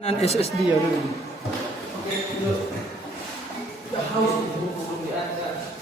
Dan SSD ya dulu. Oke, dulu. Udah haus nih, belum diangkat.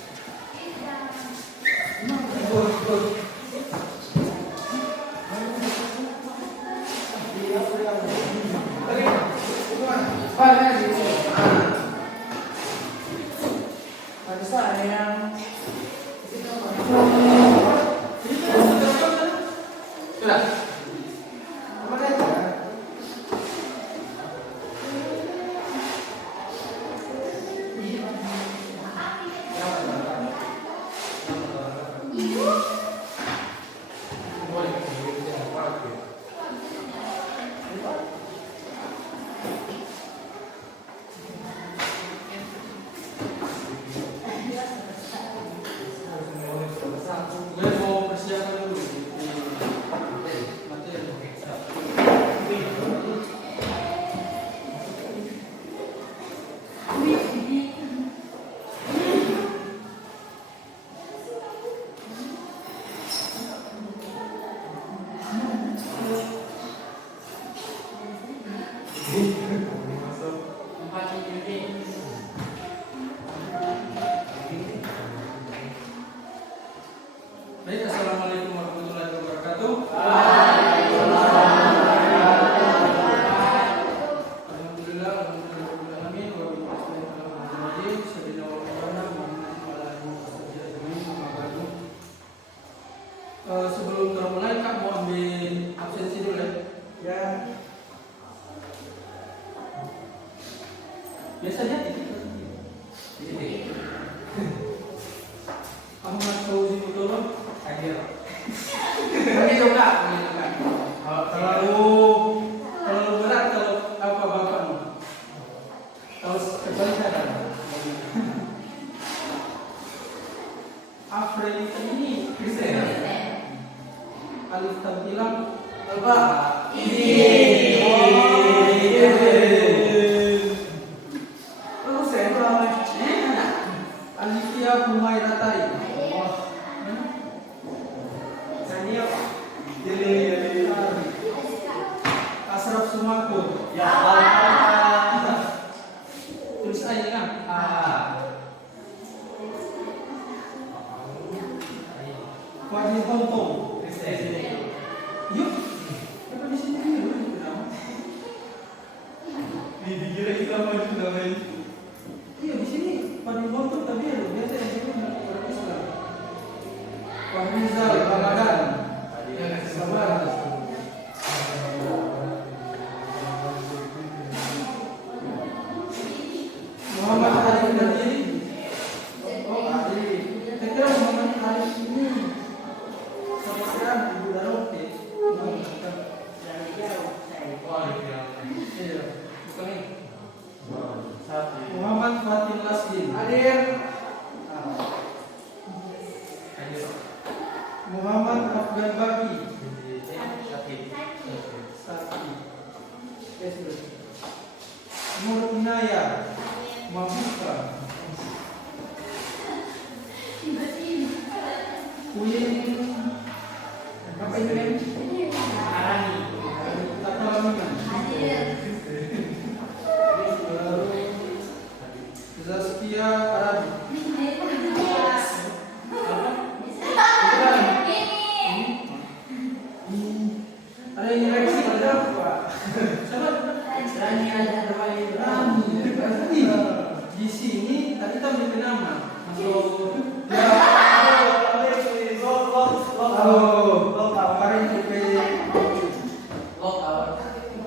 Baik, assalamualaikum warahmatullahi wabarakatuh. Alhamdulillah, alhamdulillahirobbilalamin. Sebelum kita mulai, Kak mau ambil absensi dulu ya. Ya. Biasanya ini. Ahmad Fauzi Mutolo hadir. Ini juga. Terlalu berat kalau apa bapakmu? Kalau kecuali saya. Afreli ini Kristen. Alif Tampilang apa? Ini. Terus saya berapa? Alifia Humayratai. Asraf Sumakur. Ya Allah. Tulis aja kan. Wajib Hongkong. Yuk. Apa di sini dulu? Dikira Islam maju namanya. Iya di sini Wajib Hongkong tapi ya biasa yang itu orang Islam. Fahrizal Ramadan. Sabar. Muhammad Arif Nadiri. Oh, Arif. Saya kira Muhammad Arif ini sama sekarang Ibu Daroke. Iya, bukan ini. Muhammad Fatin Lasdin. Hadir. Muhammad Afgan Baki. Sati. Nur Inaya. Mabuka. Kuyin. Apa ini? Arani. Tata Lamingan. Zaskia Arabi. Ada yang reaksi ada apa? Sama Rani ada terbaik. Rani di sini tadi kita beri nama. Masuk.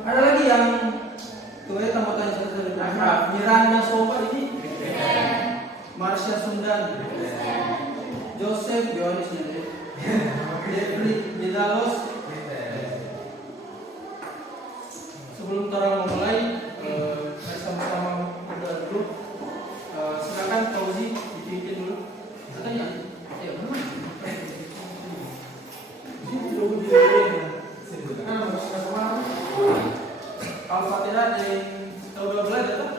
Ada lagi yang tuh ya tambah tanya satu. Miranda Sofa ini. Marsha Sundan. Joseph Yohanes ini. Jeffrey Bidalos. Sebelum kita mulai, sama-sama berdoa dulu. Silakan Fauzi dipimpin dulu. Katanya, ya benar. Al-Fatihah yang tahu dua belajar tak?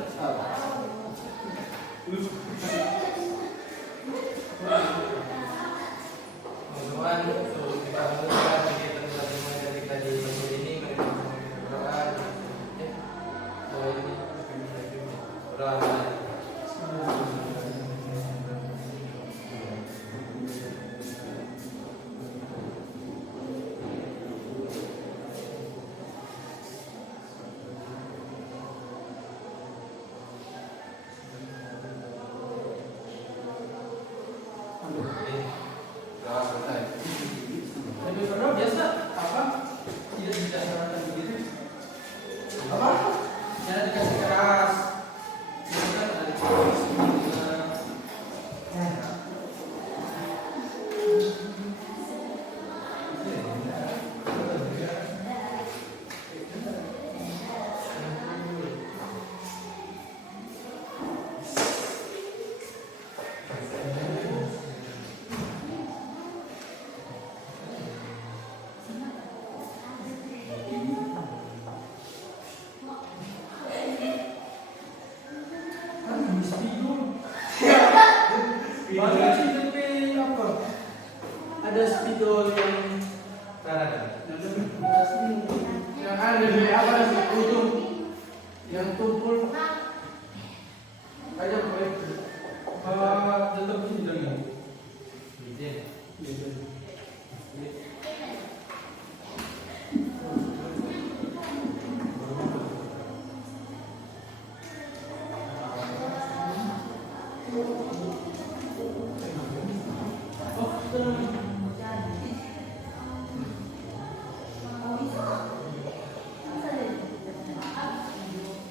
Teman-teman, kita mulai kegiatan belajar dari tadi ini. Lebih berat biasa apa? Tidak disarankan begitu. Apa? Jangan dikasih keras. Jangan ada keras. Ada spidol yang ada di apa sih ujung yang tumpul aja boleh tetap ini dong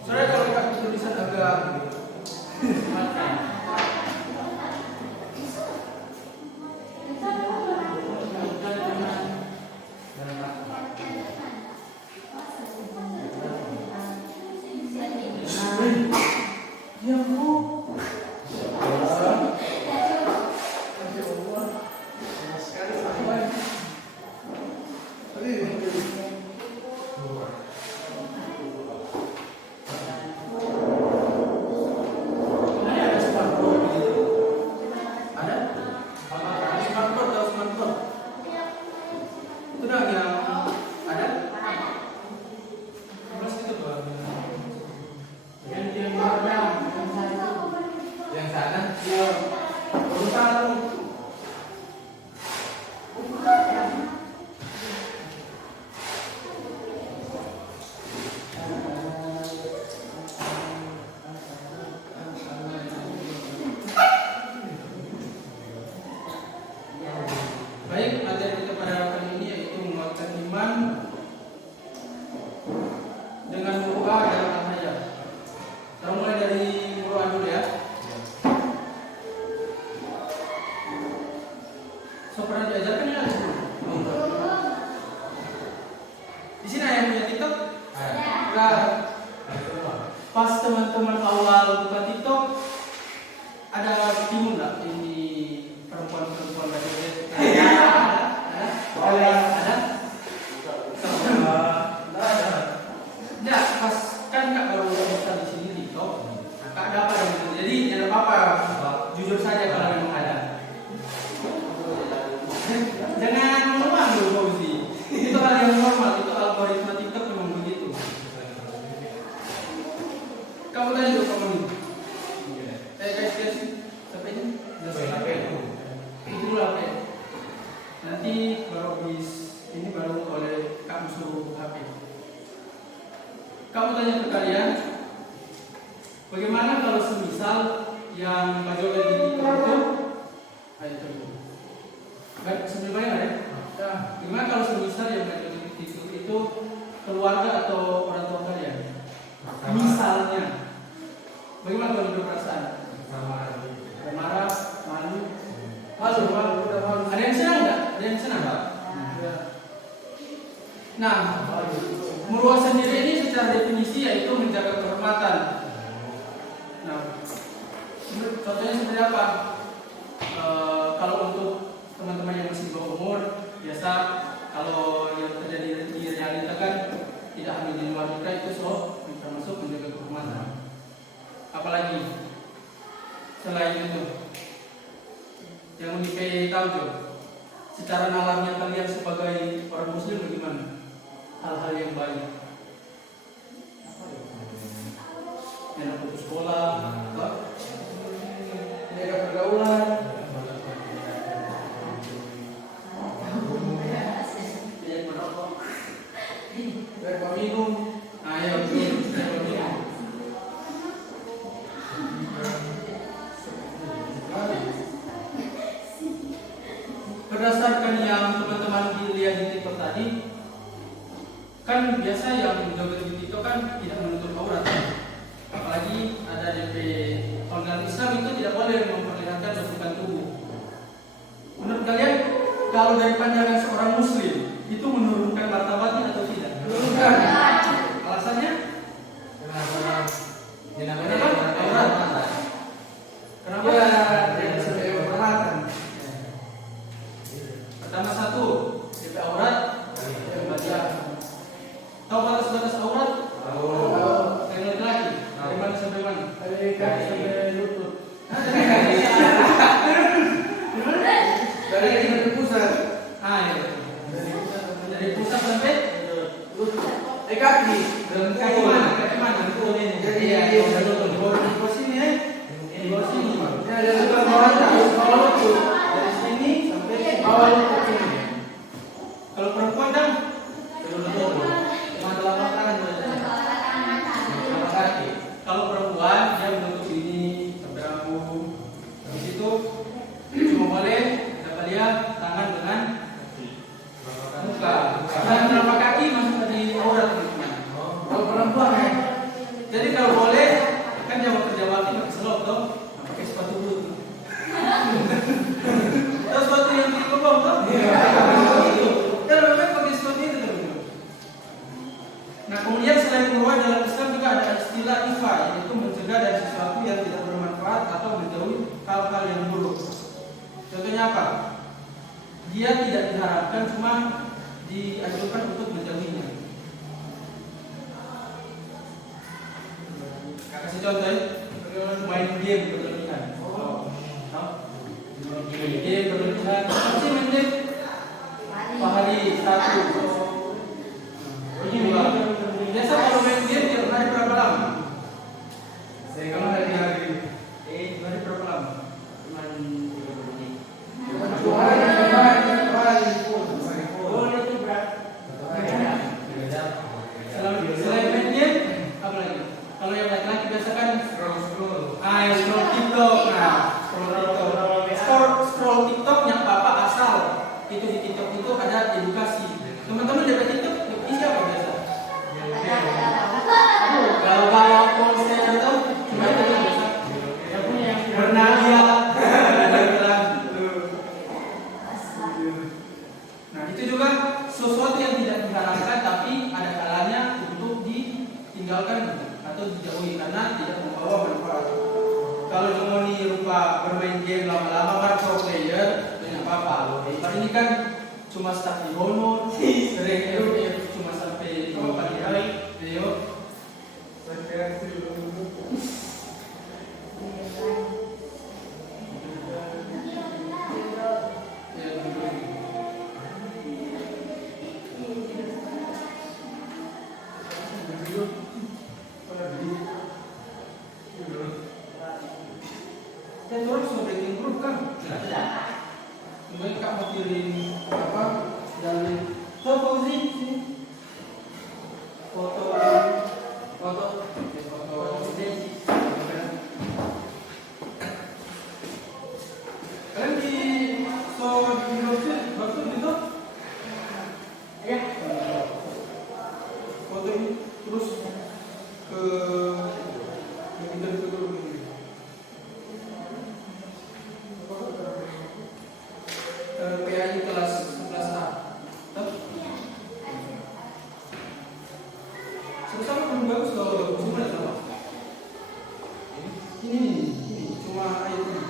soalnya kalau kita tulisan agak baik, materi kita pada kali ini yaitu menguatkan iman dengan doa dan al-hayat. Kita mulai dari doa dulu ya. So pernah diajarkan ya? Di sini ada yang punya TikTok? Nah, pas teman-teman awal buka TikTok ada bingung nggak ini perempuan-perempuan baca Enggak, pas kan Kak baru bisa di sini di TikTok. Kak ada apa dengan itu? Jadi jangan apa-apa, jujur saja kalau memang ada. Jangan meluang dulu Fauzi. Itu hal yang normal, itu algoritma TikTok memang begitu. Kamu tanya dulu kamu nih. Guys, sampai ini. Itu dulu HP. Nanti baru habis ini baru oleh kamu suruh HP. Kamu tanya ke kalian, bagaimana kalau semisal yang baju di TikTok itu, ayo coba. Baik, sebelumnya ya. Nah, gimana kalau semisal yang baju di TikTok itu keluarga atau orang tua kalian? Misalnya, bagaimana kalau berperasaan? Marah, malu. Ada yang senang nggak? Ada yang senang nggak? Nah, meruas sendiri ini secara definisi yaitu menjaga kehormatan. Nah, contohnya seperti apa? Kalau untuk teman-teman yang masih di bawah umur, biasa kalau yang terjadi di realita kan tidak hanya di luar nikah itu termasuk menjaga kehormatan. Apalagi selain itu, yang menikahi tahu tuh, secara nalarnya kalian sebagai orang muslim bagaimana? Hal-hal yang baik. Yang aku sekolah, jaga pergaulan, merokok, minum, ayo minum. Berdasarkan yang teman-teman dilihat di TikTok tadi, kan biasa yang joget di TikTok kan tidak menutup aurat, apalagi ada DP organ Islam itu tidak boleh memperlihatkan bentukan tubuh. Menurut kalian, kalau dari pandangan seorang Muslim itu menurunkan martabatnya atau tidak? Menurunkan. Alasannya? Kenapa? Aurat. Kenapa? Dia sebagai penghormatan. Pertama satu, DP aurat, tahu batas-batas aurat? Dari laki-laki. Dari mana sampai mana? Dari kaki sampai lutut. Dari pusat. Dari pusat sampai lutut. Kaki. Kaki mana? Kaki mana? Jadi di bawah sini ya. Di bawah sini. Ada sebelah bawah lutut. Dari sini sampai bawah lutut sini. Kalau perempuan kan kalau perempuan dia menutup ini sampai rambut, habis itu cuma boleh dapat dia tangan dengan muka. Dan telapak kaki masuk di aurat teman-teman. Kalau perempuan ya. Jadi kalau boleh kan jawab kerjawati pakai selop toh, pakai sepatu boot. Terus sepatu yang di kobong toh? Nah kemudian selain meruat dalam Islam juga ada istilah ifa, yaitu mencegah dari sesuatu yang tidak bermanfaat atau menjauhi hal-hal yang buruk. Contohnya apa? Dia tidak diharapkan, cuma dianjurkan untuk menjauhinya. Kasih contoh ya, main game berlebihan. Main game berlebihan. Apa sih main game? Pahali satu. Biasa kalau main game tiap hari berapa lama? Kalau hari-hari hari berapa lama? Cuma 30 menit. Selain main game, apa lagi? Kalau yang laki-laki biasa kan scroll TikTok. Nah, scroll TikTok yang bapak asal itu di TikTok itu ada edukasi. Teman-teman dari TikTok isi apa biasa? Kalau konser itu cuma itu biasa. Yang punya yang bernalia. Nah itu juga sesuatu yang tidak diharapkan, tapi ada kalanya untuk ditinggalkan atau dijauhi karena tidak membawa manfaat. Kalau cuma rupa bermain game lama-lama pro player, tidak apa-apa. Tapi ini kan cuma start di honor, sering cuma sampai pagi hari, video. Dan orang sudah bikin grup kan? Kemudian kak mau kirim apa? Dan Fauzi sini foto kalian di bagus itu ya foto ini terus ke PAI kelas A. Sama-sama pun bagus kalau semua sama. Ini cuma ayat ini.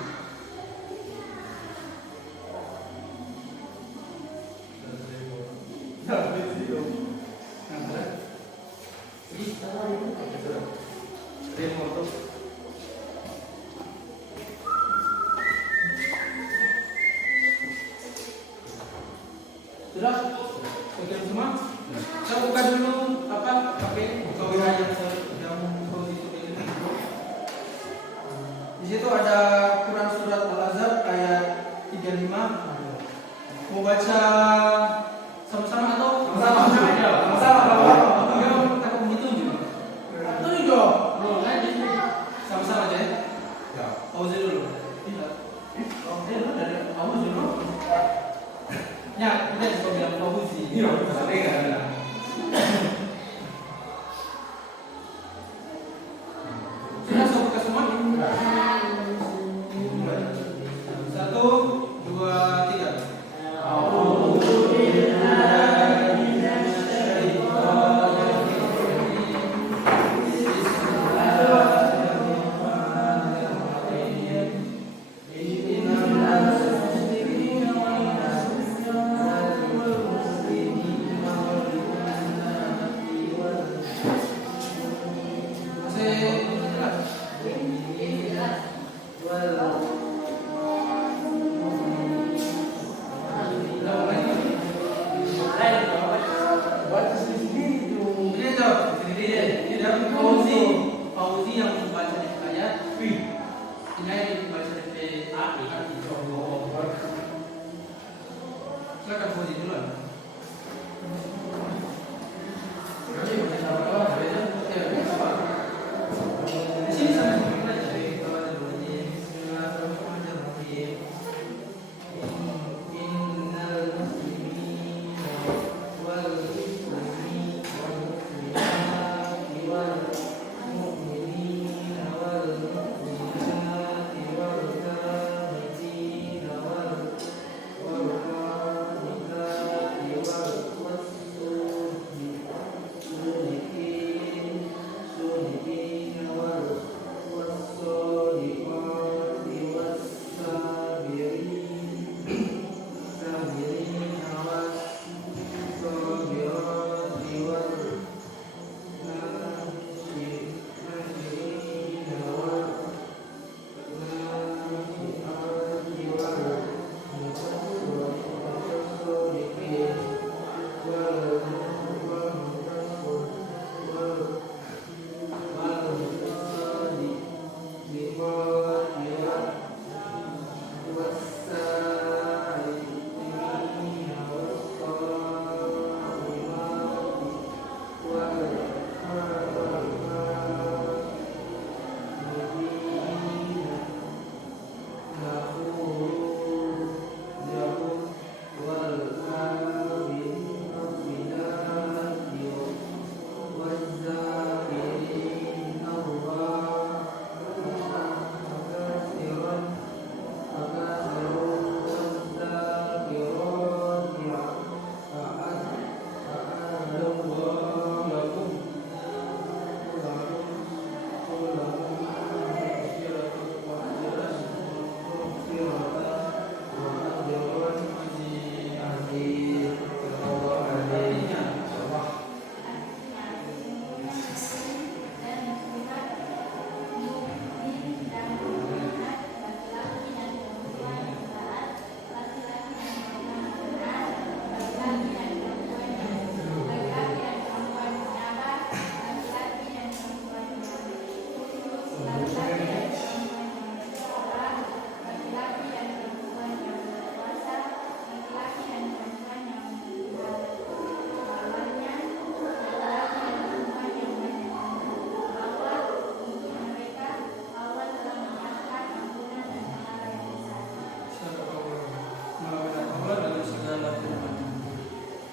Sudah? Oke semua? Saya buka dulu apa pakai buka WA yang situ ada Quran surat Al-Ahzab ayat 35. Mau baca sama-sama atau Sama-sama aja. Sama-sama. Memang tak begitu juga. Itu juga. Sama-sama aja ya. Ya. Auzu dulu. Auzu dulu dari auzu dulu. Ya, kita juga bilang auzu. Iya, tapi enggak ada. Sudah sampai ke semua? Satu, dua, tiga. Fauzi yang membaca ayat, ini yang membaca dari A. Silakan Fauzi duluan. Di sini sama-sama aja.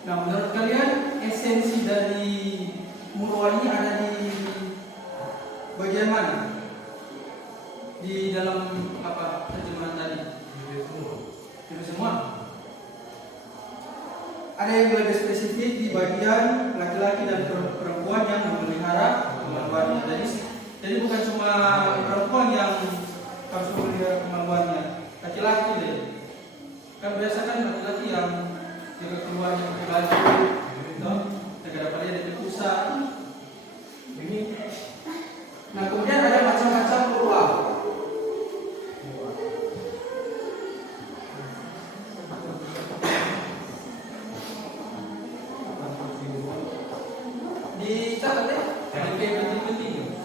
Nah, menurut kalian esensi dari muroah ini ada di bagian mana? Di dalam apa terjemahan tadi? Itu semua. Ada yang lebih spesifik di bagian laki-laki dan perempuan yang memelihara kemaluannya. Jadi bukan cuma perempuan yang harus memelihara kemaluannya, laki-laki deh. Kan biasa kan laki-laki yang jaga keluarnya pakai baju, negara pada ada pusat. Ini. Nah kemudian ada macam-macam muroah. Dicatat ya, ada penting-penting.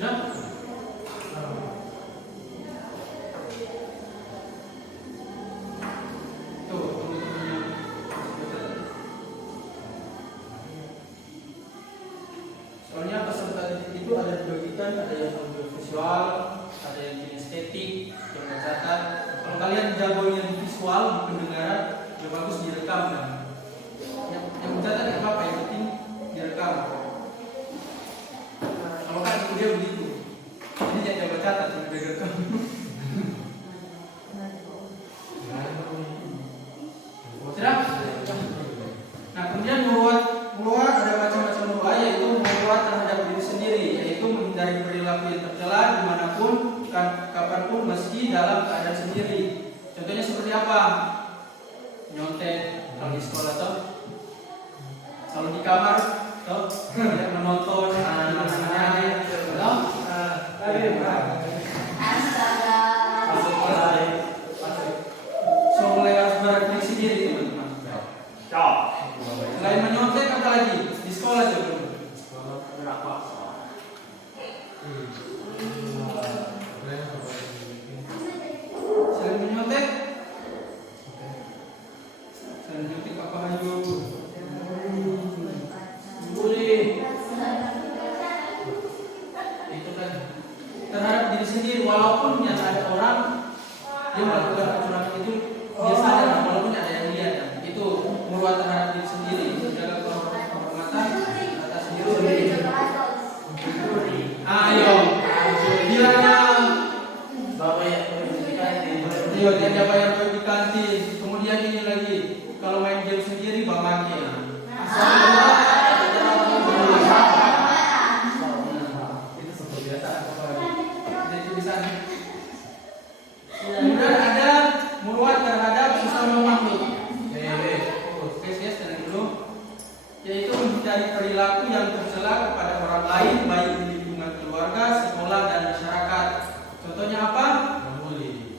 Sudah? Tuh, soalnya peserta didik itu ada dibagikan, ada yang audiovisual, ada yang kinestetik, yang mencatat. Kalau kalian jagonya di visual, di pendengaran, ya bagus direkam kan. Yang mencatat tidak apa-apa, yang penting direkam. Kalau kan itu dia begitu, jadi jangan coba catat, jangan direkam. Sudah? Nah, kemudian muruat ada macam-macam muruat, yaitu muruat terhadap diri sendiri, yaitu menghindari perilaku yang tercela dimanapun, kapanpun, meski dalam keadaan sendiri. Contohnya seperti apa? Nyontek kalau di sekolah toh, kalau di kamar toh, tidak menonton, menyanyi, toh. So mulai harus berefleksi diri teman-teman. Selain menyontek apa lagi? Di sekolah juga. Selain menyontek apa lagi? Bully. Itu kan terhadap diri sendiri, walaupun yang ada orang dia melakukan kecurangan itu dia sadar walaupun ada yang lihat kan. Itu muruat terhadap diri sendiri, menjaga kehormatan atas diri sendiri. Ayo, bilangnya bapak yang di kantin. Iya, dia bayar di kantin. Kemudian ini lagi, kalau main game sendiri bapak makin. Itu seperti biasa. Itu di sana. Kemudian ada muruat terhadap sesama makhluk. Tenang dulu. Yaitu menghindari perilaku yang tercela kepada orang lain, baik di lingkungan keluarga, sekolah, dan masyarakat. Contohnya apa? Membuli.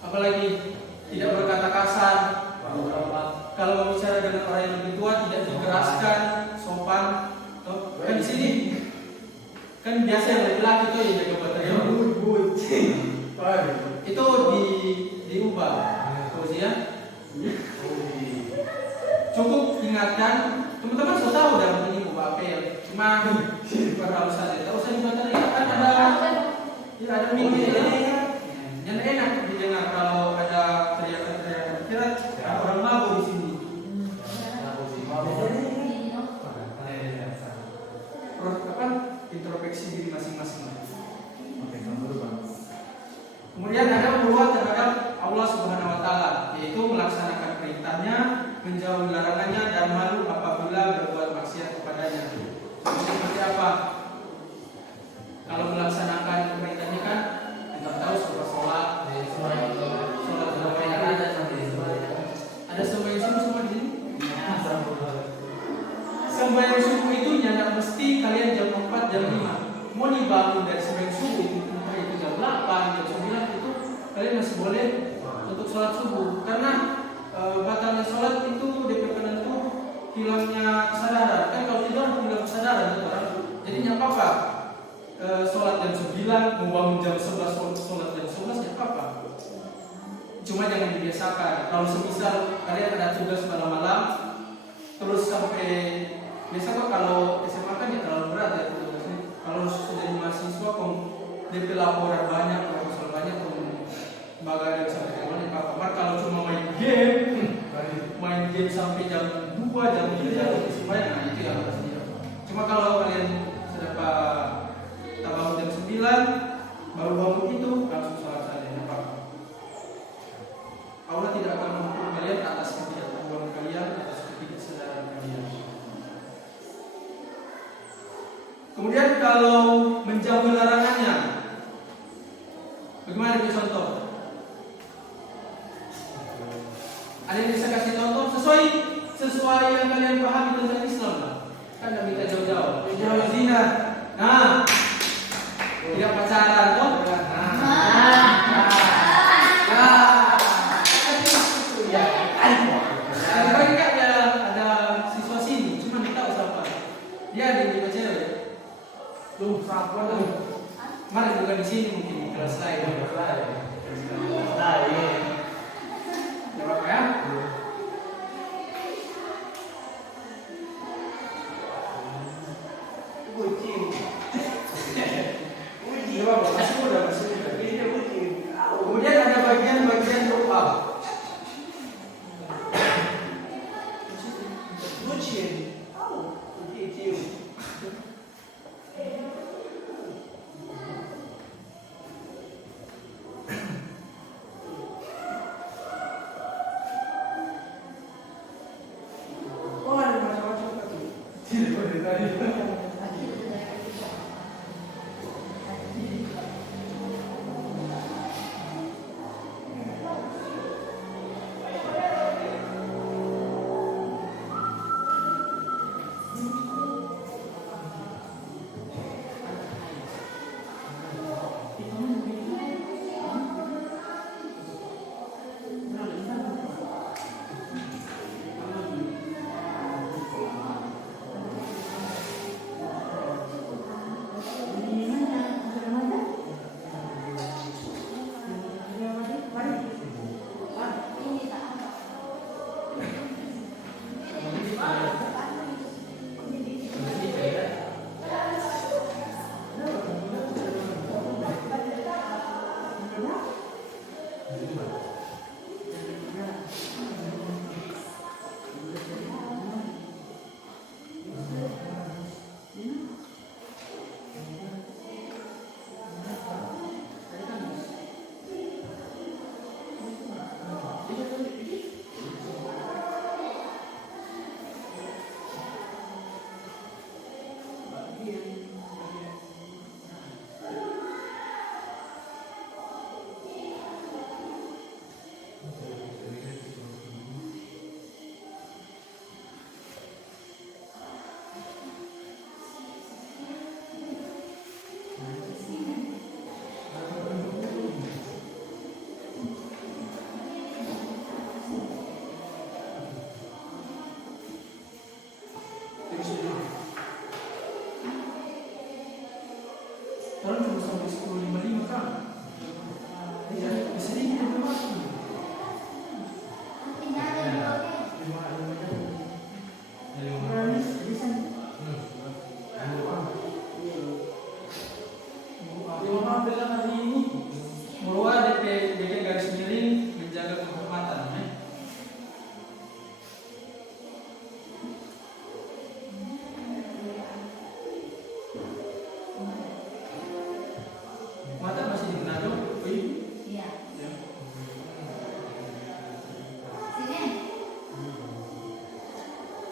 Apalagi tidak berkata kasar. Kalau bicara dengan orang yang lebih tua tidak dikeraskan, sopan. Kan di sini kan biasa yang laki-laki itu yang jaga baterai. Itu diubah. Terus ya. Cukup ingatkan, teman-teman sudah tahu dalam ini ubah apa ya. Cuma perlu saja. Tahu saya baterai kan ada mini yang enak didengar kalau ada teriakan-teriakan. Kira orang mabuk di sini. Introspeksi diri masing-masing. Kemudian ada muruat terhadap Allah Subhanahu wa taala, yaitu melaksanakan perintahnya, menjauhi larangannya, dan malu apabila berbuat maksiat kepadanya. Seperti apa? Kalau melaksanakan perintahnya kan kita tahu sudah sholat berapa yang ada sembahyang subuh semua di sini. Sembahyang subuh itu tidak mesti kalian jam 4, jam 5. Mau dibangun dari sembahyang subuh entah itu jam 8, jam 9 itu kalian masih boleh untuk sholat subuh. Karena batalnya sholat itu DP penentu hilangnya kesadaran. Kan kalau tidur hilang kesadaran itu orang. Jadi nggak apa-apa. Sholat jam 9, mau bangun jam 11, sholat jam 11 nggak apa-apa. Cuma jangan dibiasakan. Kalau semisal kalian ada tugas malam-malam, terus sampai biasa kok kalau SMA kan ya terlalu berat ya tugasnya. Kalau sudah di mahasiswa DP laporan banyak, proposal banyak, lembaga dan sampai yang apa. Kalau cuma main game sampai jam 2, jam 3, jam 9, nah itu yang harus dia. Cuma kalau kalian sudah bangun jam 9, baru bangun itu langsung sholat saja, tidak apa-apa. Allah tidak akan menghukum kalian atas ketidaktahuan kalian, atas ketidaksadaran kalian. Kemudian kalau menjauhi larangannya, bagaimana itu contoh? Ada yang bisa kasih contoh sesuai yang kalian pahami tentang Islam lah. Kan tidak minta jauh-jauh. Jauh zina. Nah, tidak pacaran toh? Kemarin kan ada siswa sini, cuma tidak tahu siapa. Dia ada yang cewek. Tuh, siapa tuh? Mana bukan di sini mungkin di kelas lain. Nah, iya. Coba ya. Kucing. Coba masih muda, masih muda. Ini kucing. Kemudian ada bagian-bagian doa. Kucing. Kucing. Oh, ada macam-macam tuh. Tidak ada tadi. Kalau cuma sampai 10.55 kan? Iya, di sini kita belum masuk. Mulai DP garis miring menjaga kehormatan. Mata masih di Manado? Iya. Ya. Sini.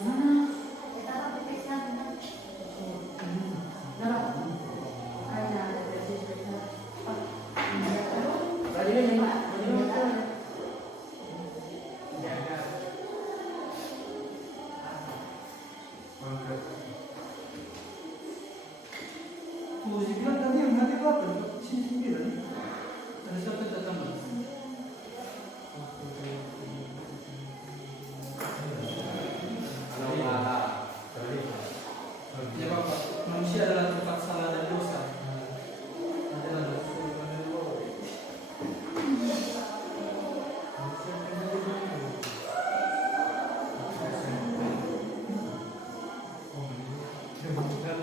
Mana? Kita periksa bentar. Tadi ini Musik bilang tadi yang hati apa? Sini bilang. Ada siapa yang datang? Ya Bapak, manusia adalah tempat salah dan dosa. Adalah dosa.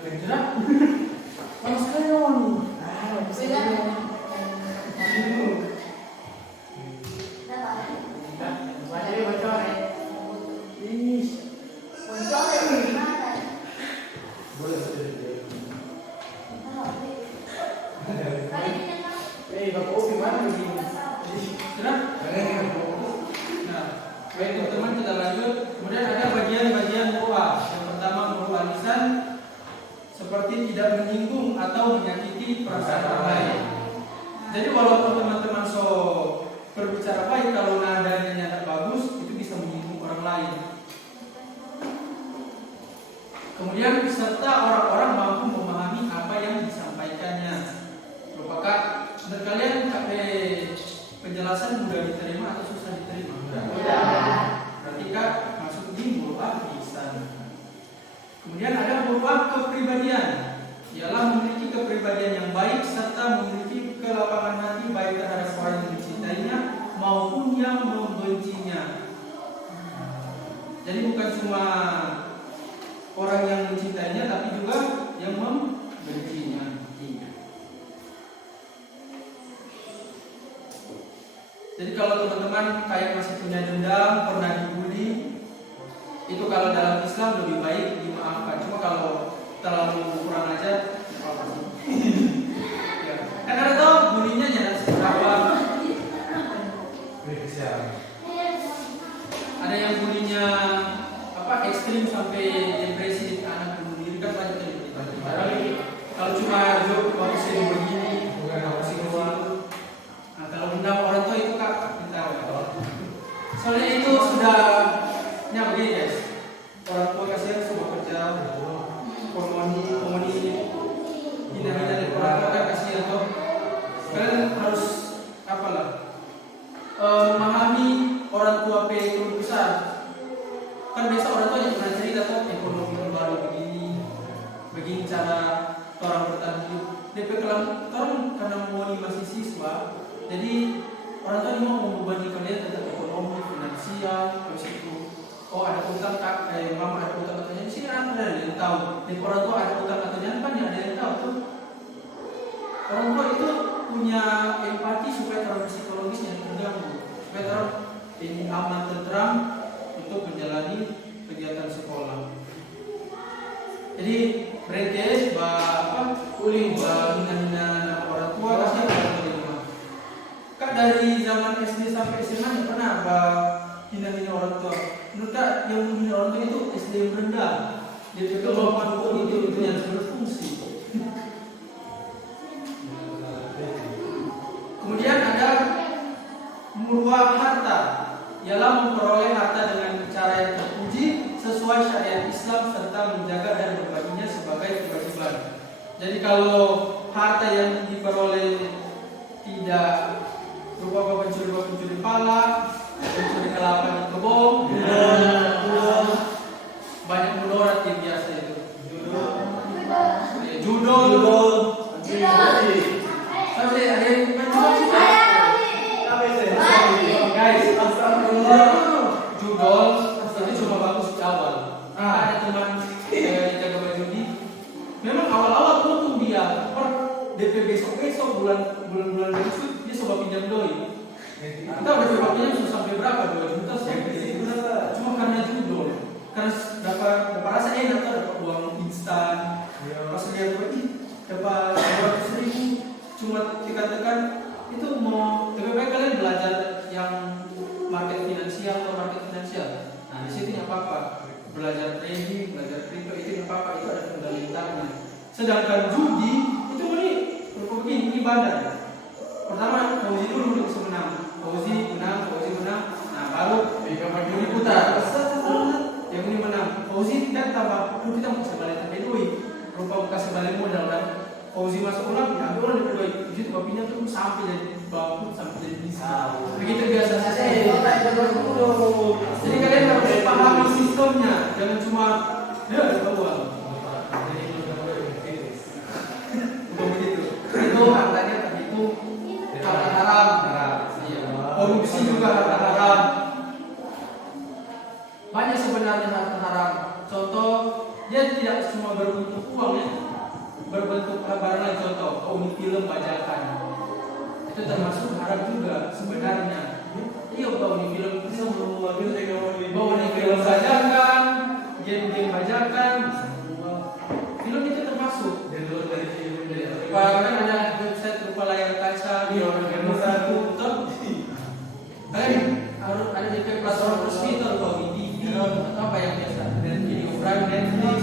Sudah? Panas sekali on. Sudah. Sudah? Nah, baik teman-teman kita lanjut. Kemudian ada bagian-bagian doa. Yang pertama doa lisan seperti tidak menyinggung atau menyakiti perasaan orang lain. Jadi walaupun teman-teman berbicara baik, kalau nadanya tidak bagus itu bisa menyinggung orang lain. Kemudian serta orang-orang mampu memahami apa yang disampaikannya. Apakah menurut kalian penjelasan mudah diterima atau susah diterima? Mudah. Berarti Kak masuk di doa lisan. Kemudian ada doa kepribadian, ialah memiliki Jadi bukan cuma orang yang mencintainya, tapi juga yang membencinya. Jadi kalau teman-teman kayak masih punya dendam, pernah dibully, itu kalau dalam Islam lebih baik dimaafkan. Cuma kalau terlalu kurang ajar, apa sih? Ya. Kan ada tahu bulinya jangan seberapa. Ada yang bulinya ekstrim sampai depresi, anak bunuh diri, kan banyak yang begitu. Kalau cuma joke, waktu sering begini, waktu sering begitu. Nah, kalau dendam orang tua itu kak, kita soalnya itu sudah begini guys. Orang tua kasihan semua kerja, komuni, hina-hina dari orang tua kan kasihan tuh. Kalian harus memahami orang tua itu besar. Kan biasa orang tua yang pernah cerita tuh ekonomi baru begini cara orang bertahan hidup. DP orang karena mau masih siswa, jadi orang tua mau membebani kalian tentang ekonomi, finansial, habis itu ada utang mama ada utang atau jangan, sini ada yang tahu. Dan orang tua ada utang atau jangan, kan ada yang tahu tuh. Orang tua itu punya empati supaya orang psikologisnya terganggu, supaya orang ini aman tenteram untuk menjalani kegiatan sekolah. Jadi berarti hina-hina orang tua kasih orang tua di rumah. Kak dari zaman SD sampai SMA pernah hina-hina orang tua. Menurut Kak yang menghina orang tua itu SD yang rendah. Jadi kalau mampu itu yang berfungsi. Kemudian ada meruah harta, ialah memperoleh harta dengan cara yang terpuji sesuai syariat Islam serta menjaga dan berbaginya sebagai kewajiban. Jadi kalau harta yang diperoleh tidak berupa pencuri pala, mencuri kelapa di kebun, banyak mudarat yang biasa itu. Judul. Sampai ada yang guys, judul itu cuma bagus di awal. Ada teman jaga judi. Memang awal-awal untung dia per DP besok bulan besok dia coba pinjam doi. Kita udah coba pinjam sudah sampai berapa 2 juta cuma karena judul, karena dapat rasa enak tuh, dapat uang instan. Pas lihat dapat 200.000 cuma dikatakan itu mau lebih baik kalian belajar yang market finansial atau market finansial. Nah di situ apa belajar trading, belajar crypto itu apa itu ada fundamentalnya. Sedangkan judi itu ini bandar. Pertama Fauzi dulu bisa menang, Fauzi menang. Nah baru judi putar. Yang ini menang, Fauzi tidak tambah, kita mau kasih balik sampai duit, rupa kasih balik modal kan. Fauzi masuk ulang, diambil orang dari duit, di situ kopinya tuh sampai dari bawah sampai dari bisa. Begitu biasa saja. Jadi kalian harus pahami sistemnya, jangan cuma ya ada uang. Bukan begitu. Itu hartanya itu harta haram. Korupsi juga harta haram. Banyak sebenarnya harta haram. Contoh, dia tidak cuma berbentuk uang ya, berbentuk barang lain. Contoh, film bajakan. Itu termasuk haram juga sebenarnya. Iya, film bajakan, game bajakan, film itu termasuk. Bahkan ada website berupa layar kaca, kalian harus ada di platform resmi atau TV atau apa yang biasa, dan video Prime, Netflix.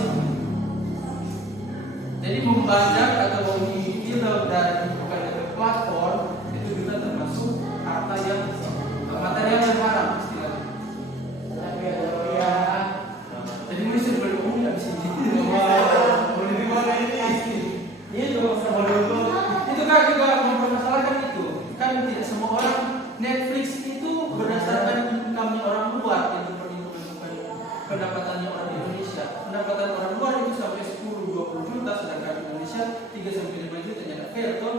Jadi membajak atau mengikuti dari bukan dari platform itu juga termasuk harta yang material yang haram istilahnya. Jadi mesti berumum nggak bisa gitu. Itu kan juga mempermasalahkan itu. Kan tidak semua orang Netflix itu berdasarkan income orang luar itu pendapatannya orang Indonesia. Pendapatan orang luar itu sampai 10-20 juta, sedangkan Indonesia 3-5 juta, tidak fair toh.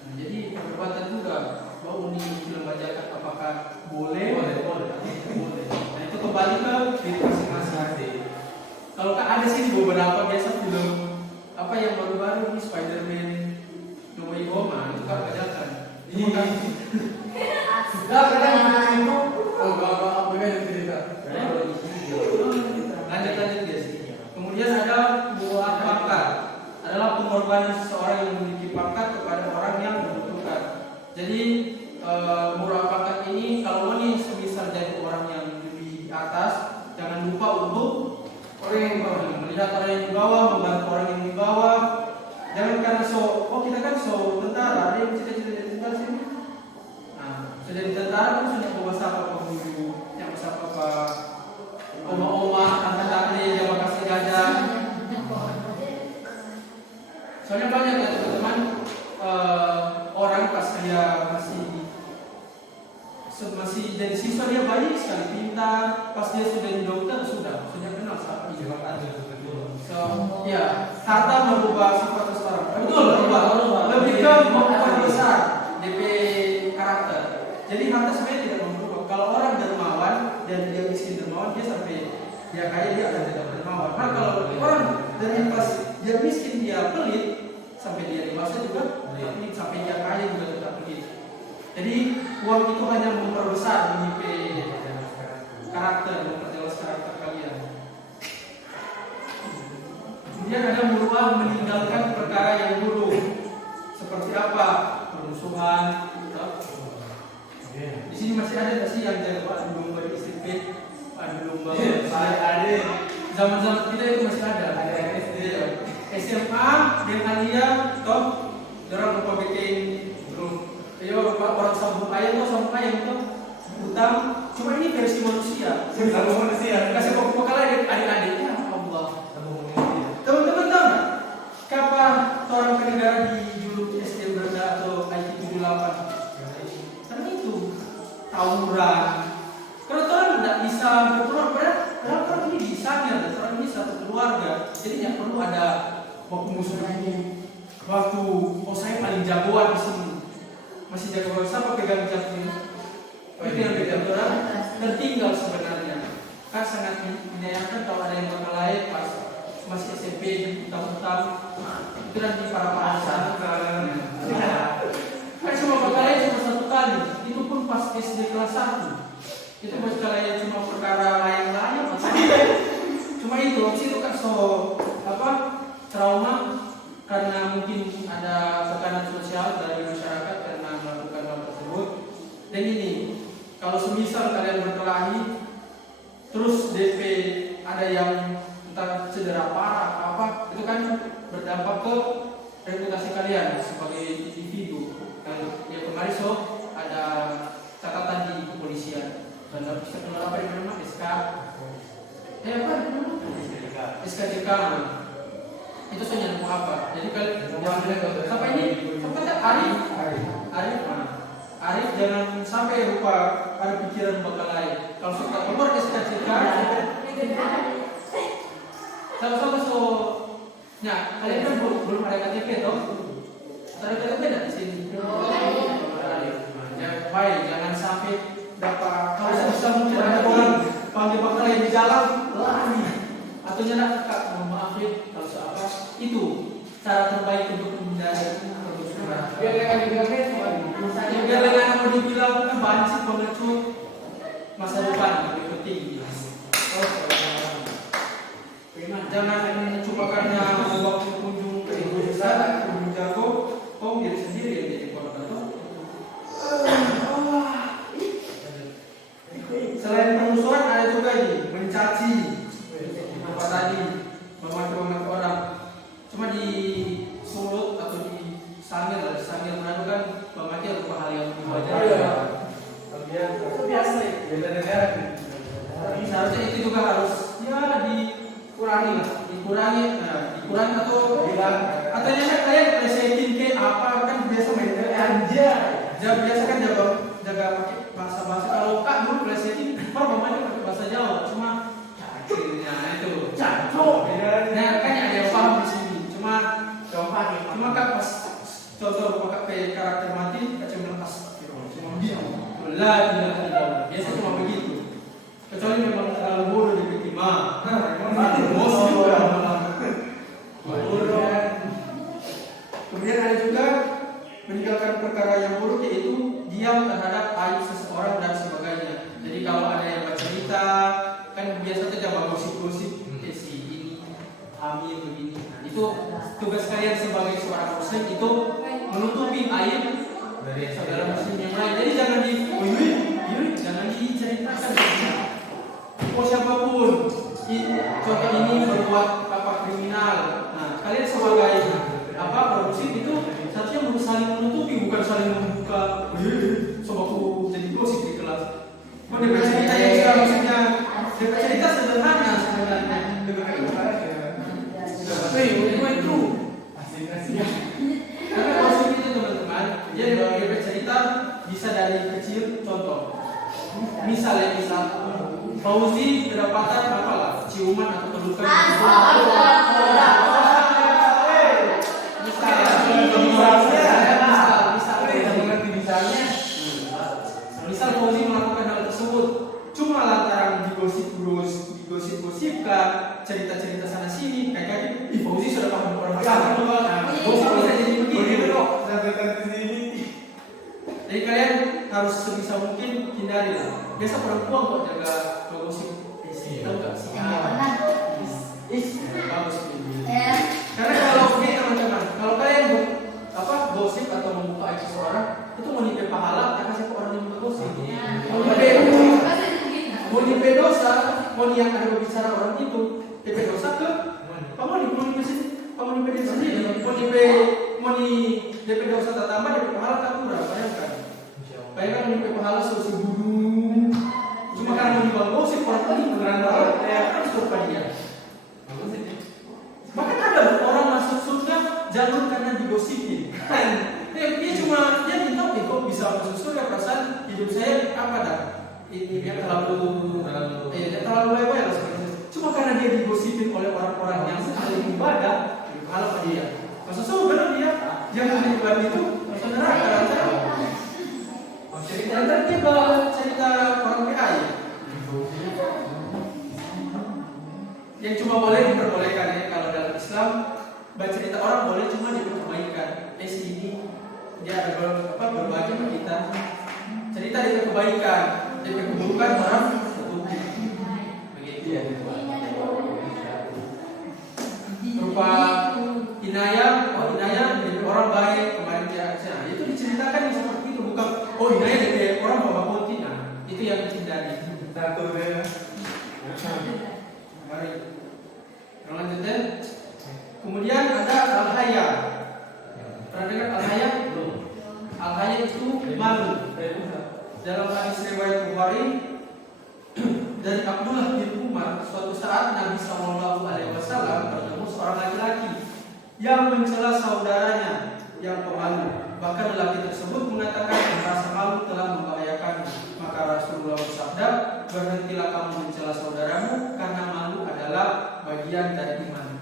Nah, jadi perdebatan juga bahwa ini film bajakan apakah boleh. Nah itu kembali kembali ke diri masing-masing. Kalau kan ada sih beberapa biasa film apa yang baru-baru ini Spider-Man No Way Home itu kan kebanyakan. Ini kan Enggak, kadang itu apa yang cerita. lanjut guys. Kemudian ada buah pangkat. Adalah pengorbanan seseorang yang memiliki pangkat kepada orang yang membutuhkan. Jadi murah pangkat ini kalau nih semisal jadi orang yang lebih atas, jangan lupa untuk orang yang di bawah, melihat orang yang di bawah, membantu orang yang di bawah. Jangan karena kita kan tentara, ada yang cita-cita jadi tentara sini. Nah, sudah jadi tentara kan sudah bawa sapa penghulu, yang sapa oma-oma, tante-tante, yang kasih gajah. Soalnya banyak ya teman-teman orang pas dia masih jadi siswa dia baik sekali, pintar. Pas dia sudah di dokter sudah kenal sapi. So ya harta merubah sifat seseorang. Betul, berubah. Lebih ke memperbesar DP karakter. Jadi harta sebenarnya tidak merubah. Kalau orang dermawan dan dia miskin dermawan, dia sampai dia kaya dia akan tidak dermawan. Nah kalau orang dari pas dia miskin dia pelit, sampai dia dewasa juga pelit, sampai dia kaya juga tetap pelit. Jadi uang itu hanya memperbesar DP karakter, memperjelas karakter kalian. Kemudian ada merubah meninggalkan perkara yang buruk. Seperti apa? Permusuhan. Di sini masih ada sih yang jaga adu domba di istri, adu domba. Ada. Zaman-zaman kita itu masih ada. SD, SMA dengan dia, toh, orang lupa bikin grup. Ayo orang sambung ayam tuh utang. Cuma ini versi manusia. Sambung manusia. Kasih pokok kalian adik-adiknya Allah. Teman-teman tahu nggak? Kapan orang ke negara dijuluki SDM rendah atau IQ 78? Karena itu tawuran. Karena orang tidak bisa berkeluar padahal orang ini disanya, orang ini satu keluarga. Jadi tidak perlu ada waktu musuh ini. Waktu saya paling jagoan di sini. Masih jagoan siapa pegang jam ini? Itu yang pegang orang tertinggal sebenarnya. Kan sangat menyayangkan kalau ada yang berkelahi pas masih SMP utang-utang itu nanti para pasar kan cuma berkelahi cuma satu kali, itu pun pas SD kelas 1 itu berkelahi cuma perkara layang-layang cuma itu waktu itu kan trauma karena mungkin ada tekanan sosial dari masyarakat karena melakukan hal tersebut. Dan ini kalau semisal kalian berkelahi terus DP ada yang entah cedera parah apa, itu kan berdampak ke reputasi kalian sebagai individu. Dan ya kemarin ada catatan di kepolisian dan bisa keluar apa yang namanya SKJK itu saya nyambung apa. Jadi kalian sampai ini Arif jangan sampai lupa ada pikiran bakal lain. Kalau suka keluar SKJK nah, kalian kan belum ada KTP toh? Ada KTP tidak di sini? Baik, jangan sampai dapat kalau bisa mungkin ada orang panggil bakal yang di jalan lari atau nyana kak mohon maaf ya kalau apa itu cara terbaik untuk menghindari permusuhan. Biar dengan mau dibilang kan banci pengecut masa depan lebih penting. Jangan cuma karena waktu kunjung ke Indonesia, kunjung jago, kau diri sendiri yang jadi korban. Selain permusuhan ada juga ini mencaci, apa tadi, memaki-maki orang. Cuma di Sulut atau di Sangir Manado kan memaki adalah hal yang wajar. Biasa ya. Seharusnya itu juga harus dikurangi atau bilang atau kalian presetin ke apa kan biasa main biasa kan jaga pakai bahasa kalau kak dulu presetin mamanya pakai bahasa Jawa cuma cacilnya itu nah kan ada yang paham di sini cuma kak pas contoh pakai karakter mati kak cuma astagfirullah cuma biasa cuma begitu kecuali memang terlalu meninggalkan perkara yang buruk, yaitu diam terhadap aib seseorang dan sebagainya. Jadi kalau ada yang bercerita, kan biasa saja gosip-gosip, si ini hamil begini. Nah, itu tugas kalian sebagai seorang muslim itu menutupi aib saudara muslim yang lain. Jadi jangan jangan diceritakan. Oh siapapun, contoh ini berbuat kriminal. Nah, kalian sebagai muslim itu seharusnya saling menutupi, bukan saling membuka. Sobat aku jadi gosip di kelas. Mau cerita yang seharusnya cerita sederhana sebenarnya. Itu karena gosip itu teman-teman, dia bercerita bisa dari kecil. Contoh, misal Fauzi kedapatan apalah ciuman atau pelukan. Misal Fauzi melakukan hal tersebut cuma lantaran digosip-gosipkan, cerita-cerita sana sini, kayak Fauzi sudah paham orang gosip bisa jadi begini. Jadi kalian harus sebisa mungkin hindari lah. Biasa perempuan kok jaga gosip. Tahu nggak sih? Bagus ini. Karena kalau begini teman-teman, kalau kalian gosip atau membuka aib seseorang, itu mau nipe pahala, tak kasih ke orang yang bergosip. Mau nipe dosa, mau yang ada berbicara orang itu, nipe dosa ke kamu nipe diri sendiri, mau nipe dosa tak tambah, nipe pahala tak kurang. Bayangkan nipe pahala sesuai budu, cuma karena mau dibawa gosip orang ini beneran harus berpadian. Bahkan ada orang masuk surga jalur karena digosipin. Dia cuma minta kok bisa masuk surga, perasaan hidup saya apa dah? Ini dia terlalu lebar lah seperti itu. Cuma karena dia digosipin oleh orang-orang yang saling ibadah, kalau dia masuk surga dia jangan ibadah itu masuk neraka. Cerita orang PA yang cuma boleh diperbolehkan ya kalau dalam Islam. Bercerita orang boleh cuma diperkebaikan. Ini dia ada berbagi sama kita. Cerita dia kebaikan, dia keburukan orang tutupi. Begitu ya. Berupa inayah dari orang baik kemarin dia. Nah, itu diceritakan seperti itu, bukan inayah dari orang bawa konti. Nah, itu yang dihindari. Satu ya. Mari. Lanjutnya. Kemudian ada al-haya. Pernah dengar al-haya? Al-haya itu malu. Dalam hadis riwayat Bukhari dari Abdullah bin Umar, suatu saat Nabi Shallallahu Alaihi Wasallam bertemu seorang laki-laki yang mencela saudaranya yang pemalu. Bahkan lelaki tersebut mengatakan rasa malu telah membahayakan. Maka Rasulullah bersabda, berhentilah kamu mencela saudaramu karena malu adalah bagian dari iman.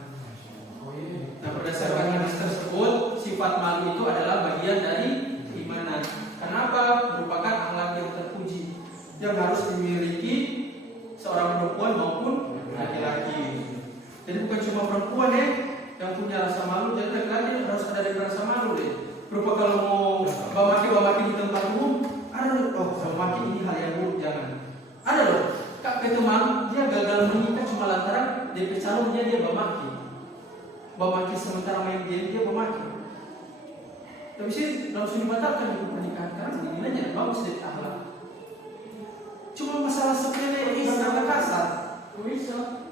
Nah, berdasarkan hadis tersebut, sifat malu itu adalah bagian dari keimanan. Kenapa? Merupakan akhlak yang terpuji yang harus dimiliki seorang perempuan maupun laki-laki. Jadi bukan cuma perempuan yang punya rasa malu, jadi laki-laki harus ada rasa malu deh. Berupa kalau mau bamaki di tempat umum, ada bamaki ini hal yang buruk, jangan. Ada loh, kak teman dia gagal menikah cuma lantaran DP calonnya dia bamaki sementara main game dia bamaki. Tapi sih langsung dibatalkan di pernikahan karena nilainya bagus dari akhlak. Cuma masalah sepele ini kata kasar. Bisa.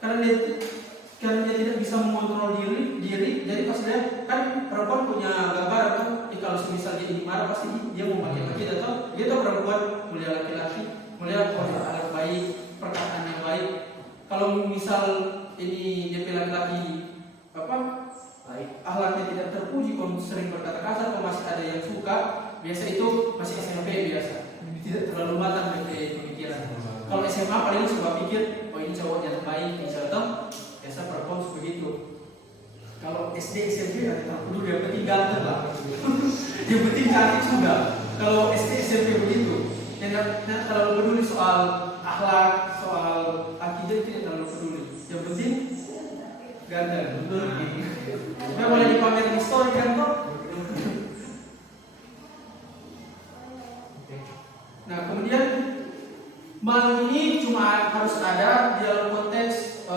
Karena dia tidak bisa mengontrol diri. Jadi pas dia kan perempuan punya gambar tuh. Kalau semisal dia ini marah pasti dia mau maki-maki atau dia tuh perempuan mulia laki-laki, mulia akhlak baik, perkataan yang baik. Kalau misal ini dia laki-laki baik, akhlaknya tidak terpuji, kalau sering berkata kasar, kalau masih ada yang suka, biasa itu masih SMP biasa, tidak terlalu matang dari pemikiran. Kalau SMA paling suka pikir, ini cowoknya baik, misalnya, biasa perempuan begitu. Kalau SD SMP ada tak perlu, yang penting ganteng lah, yang penting cantik sudah. Kalau SD SMP begitu, dan terlalu peduli soal akhlak, soal akidah tidak terlalu peduli. Yang penting ganteng, betul. Supaya boleh dipamer di story kan kok. Malu ini cuma harus ada di dalam konteks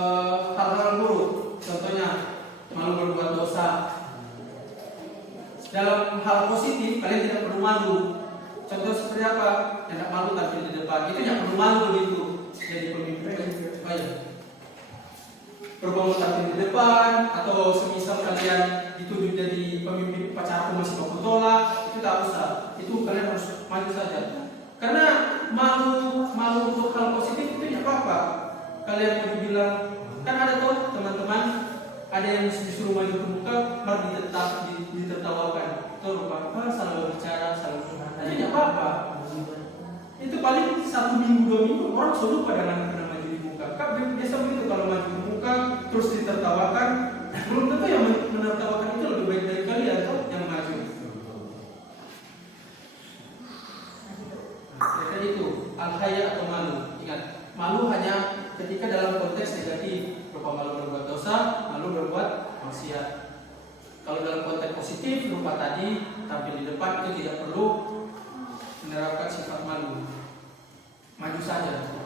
hal-hal buruk. Contohnya malu berbuat dosa. Dalam hal positif kalian tidak perlu malu. Contoh seperti apa? Tidak malu tampil di depan. Itu yang perlu malu begitu. Jadi pemimpin. Oh ya. Berbangun tampil di depan atau semisal kalian dituduh jadi pemimpin pacarku masih baku tolak, itu tak usah. Itu kalian harus maju saja. Karena malu untuk hal positif itu tidak apa-apa. Kalian mau dibilang, kan ada tuh teman-teman, ada yang disuruh maju ke muka, malah ditertawakan. Itu rupa salah berbicara, salah berbicara. Itu tidak apa-apa. Itu paling 1 minggu 2 minggu orang sudah lupa dengan pernah maju di muka. Kan biasa begitu kalau maju di muka terus ditertawakan, belum tentu yang menertawakan itu lebih baik dari kalian atau yang maju. Jadi itu al-haya atau malu. Ingat, malu hanya ketika dalam konteks negatif, berupa malu berbuat dosa, malu berbuat maksiat. Kalau dalam konteks positif, berupa tadi tampil di depan, itu tidak perlu menerapkan sifat malu. Maju saja.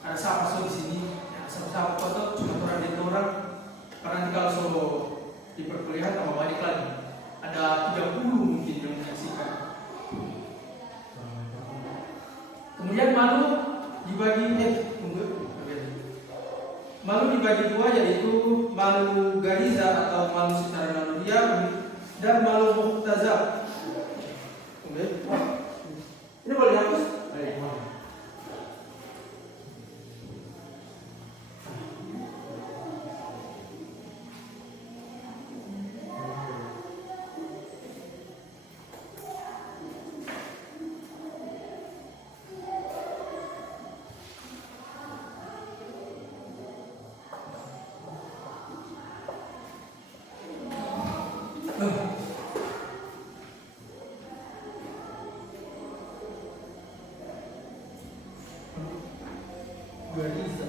Ada siapa di sini? Ya, siapa foto cuma orang di orang. Karena nanti kalau solo di perkuliahan tambah balik lagi. Ada 30 mungkin yang menyaksikan. Kemudian malu dibagi dua, yaitu malu gariza atau malu secara naluriah dan malu muhtazab. Ini boleh dihapus? Gariza.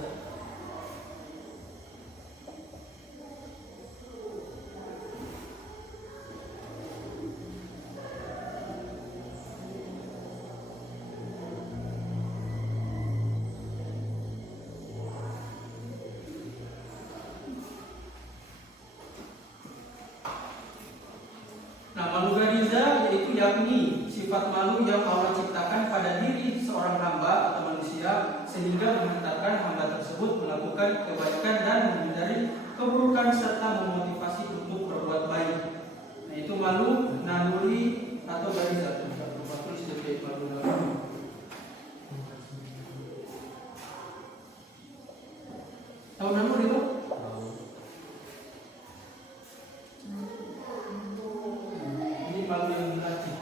Nah, malu gariza yaitu yakni sifat malu yang Allah ciptakan pada diri seorang hamba atau manusia sehingga mengantarkan hamba tersebut melakukan kebaikan dan menghindari keburukan serta memotivasi untuk berbuat baik. Nah, itu malu naluri atau gariza. Tulis dari malu naluri. Tahu naluri itu? Ini malu yang dilatih.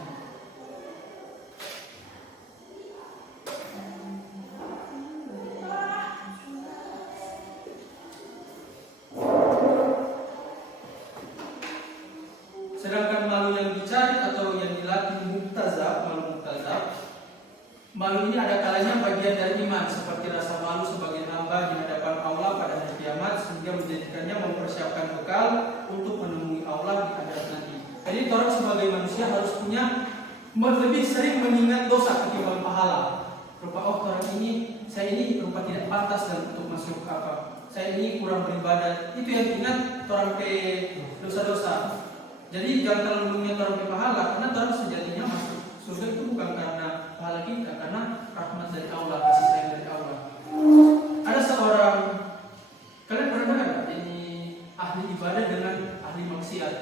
Sedangkan malu yang dicari atau yang dilatih muhtazab, malu muhtazab. Malu ini ada kalanya bagian dari iman, seperti rasa malu sebagai hamba di hadapan Allah pada hari kiamat, sehingga menjadikannya mempersiapkan bekal untuk menemui Allah di akhirat nanti. Jadi orang sebagai manusia harus punya lebih sering mengingat dosa ketimbang pahala. Rupa orang ini, saya ini rupa tidak pantas dan untuk masuk apa. Saya ini kurang beribadah. Itu yang ingat orang ke dosa-dosa. Jadi jangan terlalu mengingat orang ke pahala, karena orang sejatinya masuk surga itu bukan karena pahala kita, karena rahmat dari Allah, kasih sayang dari Allah. Ada seorang, kalian pernah dengar ini ahli ibadah dengan ahli maksiat.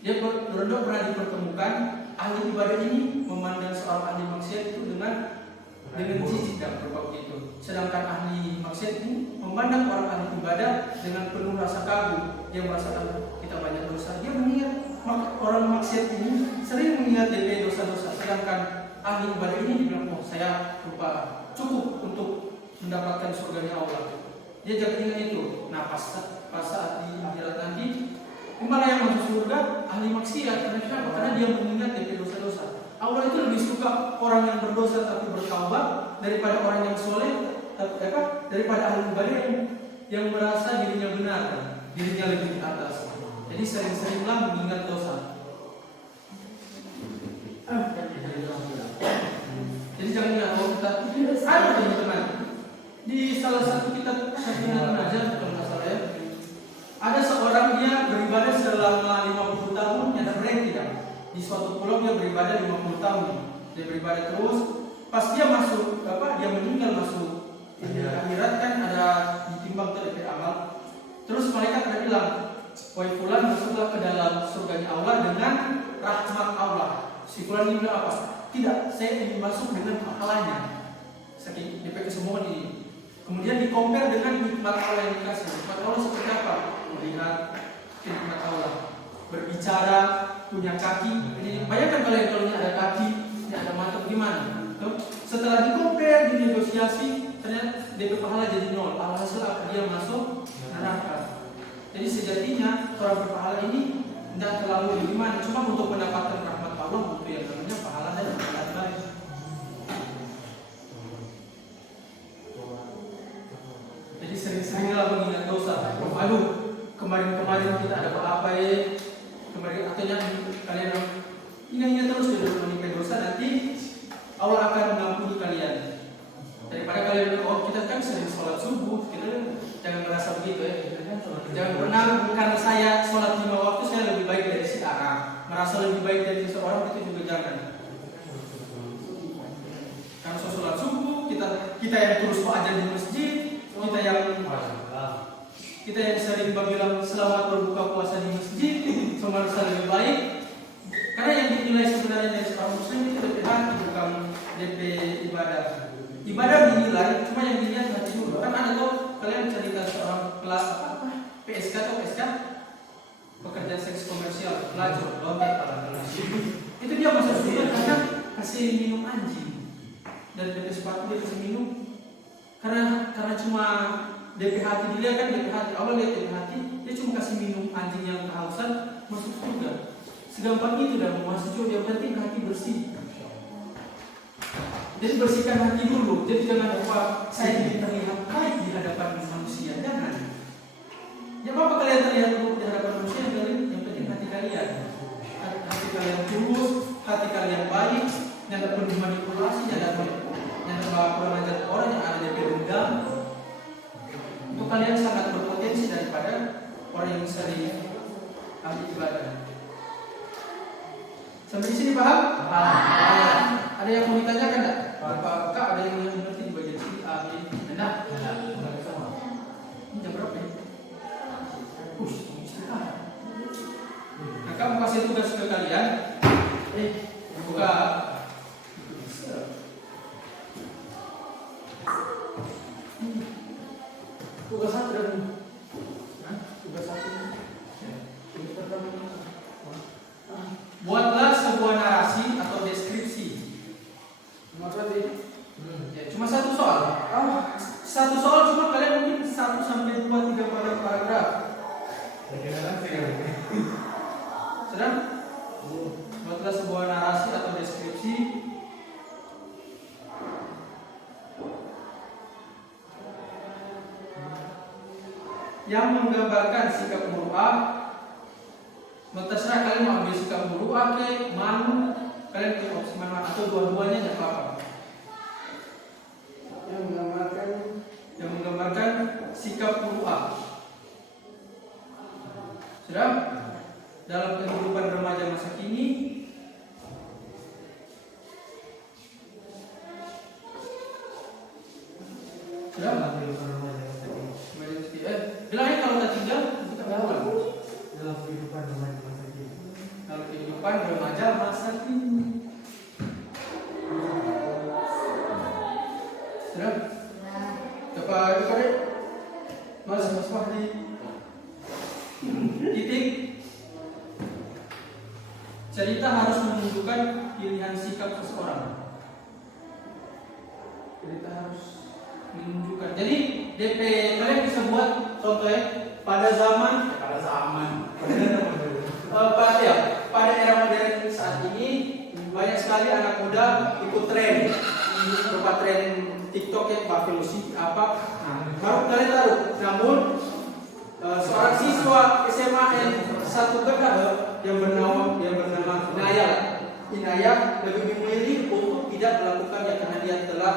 Dia pernah dipertemukan. Ahli ibadah ini memandang seorang ahli maksiat itu dengan jijik dan berupa begitu. Sedangkan ahli maksiat ini memandang orang ahli ibadah dengan penuh rasa kagum. Dia merasakan kita banyak dosa. Dia mengingat orang maksiat ini sering mengingat dari dosa-dosa. Sedangkan ahli ibadah ini dibilang, oh saya lupa cukup untuk mendapatkan surganya Allah. Dia jangan ingat itu. Nah pas saat di akhirat nanti, malah yang masuk surga ahli maksiat. Karena dia mengingat dari dosa-dosa. Allah itu lebih suka orang yang berdosa tapi bertaubat daripada orang yang soleh, daripada ahli ibadah yang merasa dirinya benar, dirinya lebih di atas. Jadi sering-seringlah mengingat dosa. Jadi jangan ingat, oh kita ada Di salah satu kitab Syafi'iyah Najah kalau nggak salah ya, ada seorang dia beribadah selama 50 tahun, yang berhenti tidak. Di suatu pulau dia beribadah 50 tahun, dia beribadah terus. Pas dia masuk, dia meninggal masuk akhirat kan ada ditimbang terhadap amal. Terus malaikat ada bilang, wahai fulan masuklah ke dalam surganya Allah dengan rahmat Allah. Si fulan ini bilang apa? Tidak, saya ingin masuk dengan pahalanya. Saking DP kesombongan ini. Kemudian di-compare dengan nikmat Allah yang dikasih. Nikmat Allah seperti apa? Melihat nikmat Allah, berbicara, punya kaki. Ini bayangkan kalau ada kaki, ini ada mata, gimana? Setelah di-compare, dinegosiasi, ternyata DP pahala jadi nol. Alhasil apa? Dia masuk neraka. Jadi sejatinya orang berpahala ini tidak terlalu gimana, cuma untuk mendapatkan rahmat Allah butuh yang namanya pahala dan pahala baik. Jadi sering-seringlah mengingat dosa. Aduh, kemarin kita ada apa ya? Kemarin artinya kalian ingat-ingat terus sudah menimpa dosa, nanti Allah akan mengampuni kalian. Daripada kalian kita kan sering sholat subuh, kita jangan merasa begitu ya. Jangan pernah karena saya sholat 5 waktu saya lebih baik dari si A, merasa lebih baik dari seseorang, itu juga jangan. Karena sholat subuh kita yang terus ajan di masjid, kita yang sering bilang selamat berbuka puasa di masjid, merasa lebih baik. Karena yang dinilai sebenarnya dari seorang muslim itu lebih hati, bukan DP ibadah. Ibadah dinilai, cuma yang dilihat hati dulu. Kan ada tuh kalian cerita seorang kelas PSK atau PSK, pekerjaan seks komersial, pelacur, lontet, itu dia masuk surga karena kasih minum anjing dan DP sepatu dia kasih minum. Karena cuma DP hati dilihat kan, DP hati Allah lihat DP hati, dia cuma kasih minum anjing yang kehausan masuk surga. Segampang itu dan masuk surga, yang penting hati bersih. Jadi bersihkan hati dulu. Jadi jangan lupa saya ingin terlihat baik di hadapan manusia. Jangan. Ya apa kalian terlihat buruk di hadapan manusia, yang penting hati kalian. Hati kalian tulus, hati kalian baik, yang tidak penuh manipulasi, yang tidak kurang ajar orang, yang ada DP dendam. Untuk kalian sangat berpotensi daripada orang yang sering ahli ibadah. Sampai di sini paham? Paham. Ada yang mau ditanyakan enggak? Apakah ada yang mengerti di bagian sini? Amin. Enggak? Ini jam berapa ya? Istirahat. Nah, kamu kasih tugas ke kalian. Buka. Tugas satu dan tugas satu. Buatlah sebuah narasi atau deskripsi. Cuma satu soal. Satu soal cuma kalian mungkin 1 sampai 2, 3 paragraf. Sedang? Buatlah sebuah narasi atau deskripsi yang menggambarkan sikap muru'ah. Terserah kalian mau ambil sikap muru'ah ke malu, kalian ke opsi mana atau dua-duanya tidak apa-apa. Yang menggambarkan sikap muru'ah. Sudah? Dalam kehidupan remaja masa kini, sudah? Bilangnya kalau tak tinggal kita berapa? Dalam kehidupan remaja masa kini. Dalam kehidupan remaja masa kini. Sudah? Dapat deh. Mas Fahdi. Titik. Cerita harus menunjukkan pilihan sikap seseorang. Cerita harus menunjukkan. Jadi DP kalian bisa buat contohnya pada zaman pada era modern saat ini banyak sekali anak muda ikut tren, berupa tren TikTok ya, Velocity apa. Baru kalian tahu. Namun seorang siswa SMA yang satu Kedah yang bernama Inayah lebih memilih untuk tidak melakukannya karena dia telah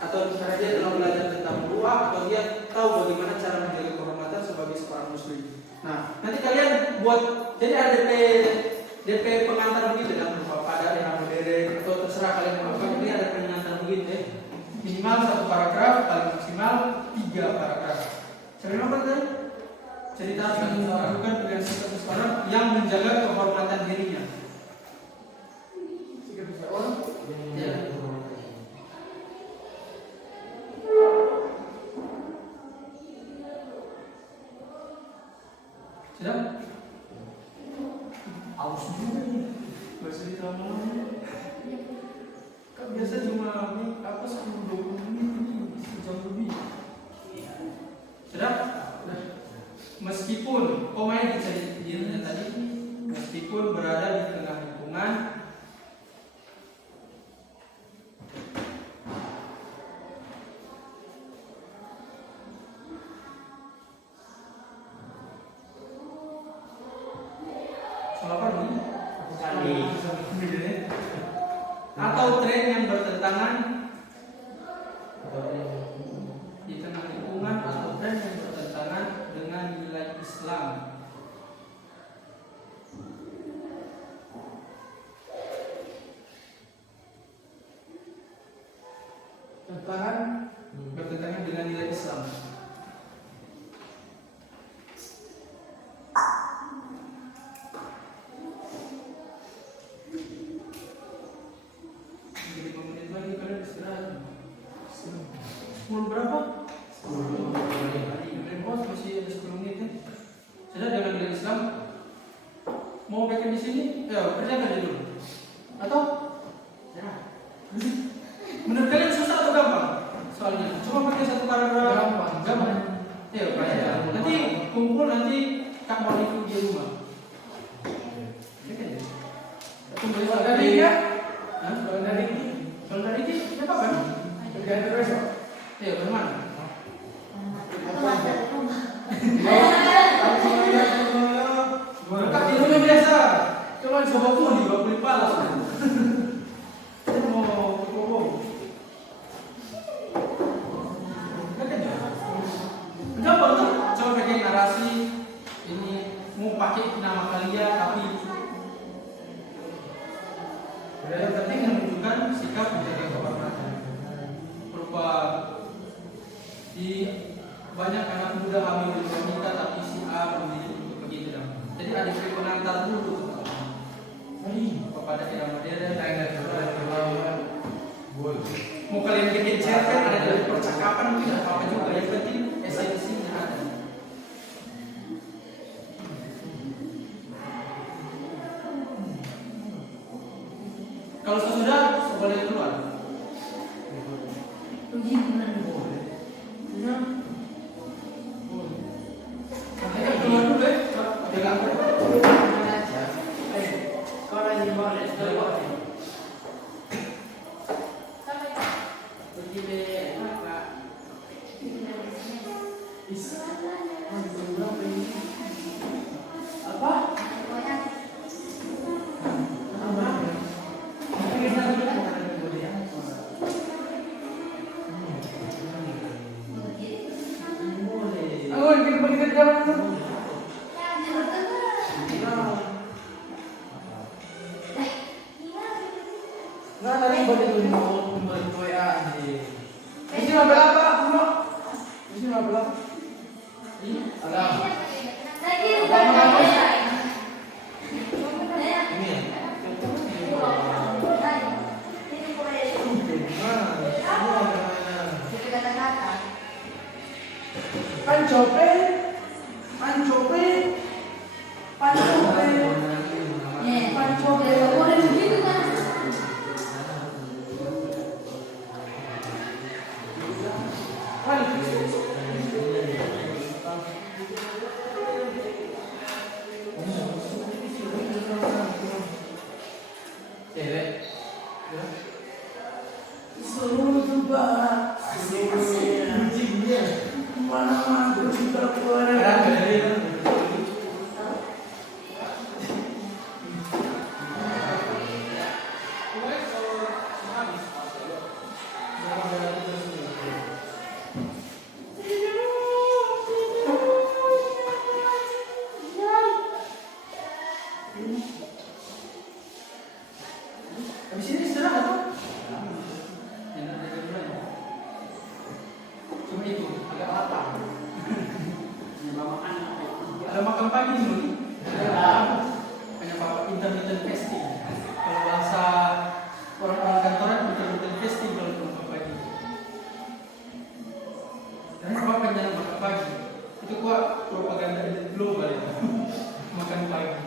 atau misalnya dia telah belajar tentang ruah, atau dia tahu bagaimana cara menjaga kehormatan sebagai seorang muslim. Nah, nanti kalian buat, jadi ada DP pengantar begitu kan, berupa pada yang modern atau terserah kalian mau apa. Jadi ada pengantar begitu ya. Minimal 1 paragraf, paling maksimal 3 paragraf. Cerita apa tadi? Cerita tentang melakukan pilihan sikap seseorang yang menjaga kehormatan dirinya. Sikap seseorang Ya. Sudah? aus juga nih. Bahasa lama-lama. Kan biasa cuma ini apa 10-20 menit ini sejam lebih. Sudah? Sudah. Meskipun pemain bisa dirinya tadi, meskipun berada di tengah lingkungan atau tren yang bertentangan di tengah lingkungan atau tren yang bertentangan dengan nilai Islam. Bertentangan dengan nilai Islam. Jadi 5 menit lagi kalian istirahat. Mau berapa? 10 menit. Bos masih ada 10 menit ya. Sudah dengan nilai Islam. Mau bikin di sini? Ya, kerjakan dulu. Atau? Ya. Menurut kalian susah atau gampang? Soalnya cuma pakai 1 paragraf. Gampang. Ya, banyak. Nanti kumpul nanti Kak mau ikut di rumah. Ya kan? Kumpul dari ya? Kalau dari ini, siapa kan? Tergantung besok. Ya, bagaimana? Bukan di rumah biasa. Cuma coba pun di beli palas. Saya mau bohong. Gampang tuh. Coba pakai narasi. Ini mau pakai nama kalian tapi yang penting menunjukkan sikap menjaga kehormatan. Berupa di banyak anak muda hamil di wanita tapi si A memilih untuk begitu dong. Jadi ada pengantar dulu kepada era modern. Mau kalian bikin cerpen ada dari percakapan tidak apa-apa juga. Yang penting esensinya ada. Kalau sudah boleh keluar. Kita keluar dulu ya. Jangan Kau lagi boleh. Habis ini istirahat tuh. Enak aja dulu. Cuma itu agak lapar. Ada makan pagi nih. Hanya bapak intermittent fasting. Kalau bahasa orang-orang kantoran intermittent fasting kalau makan pagi. Dan bapak jangan makan pagi. Itu kuat propaganda global ya. Makan pagi.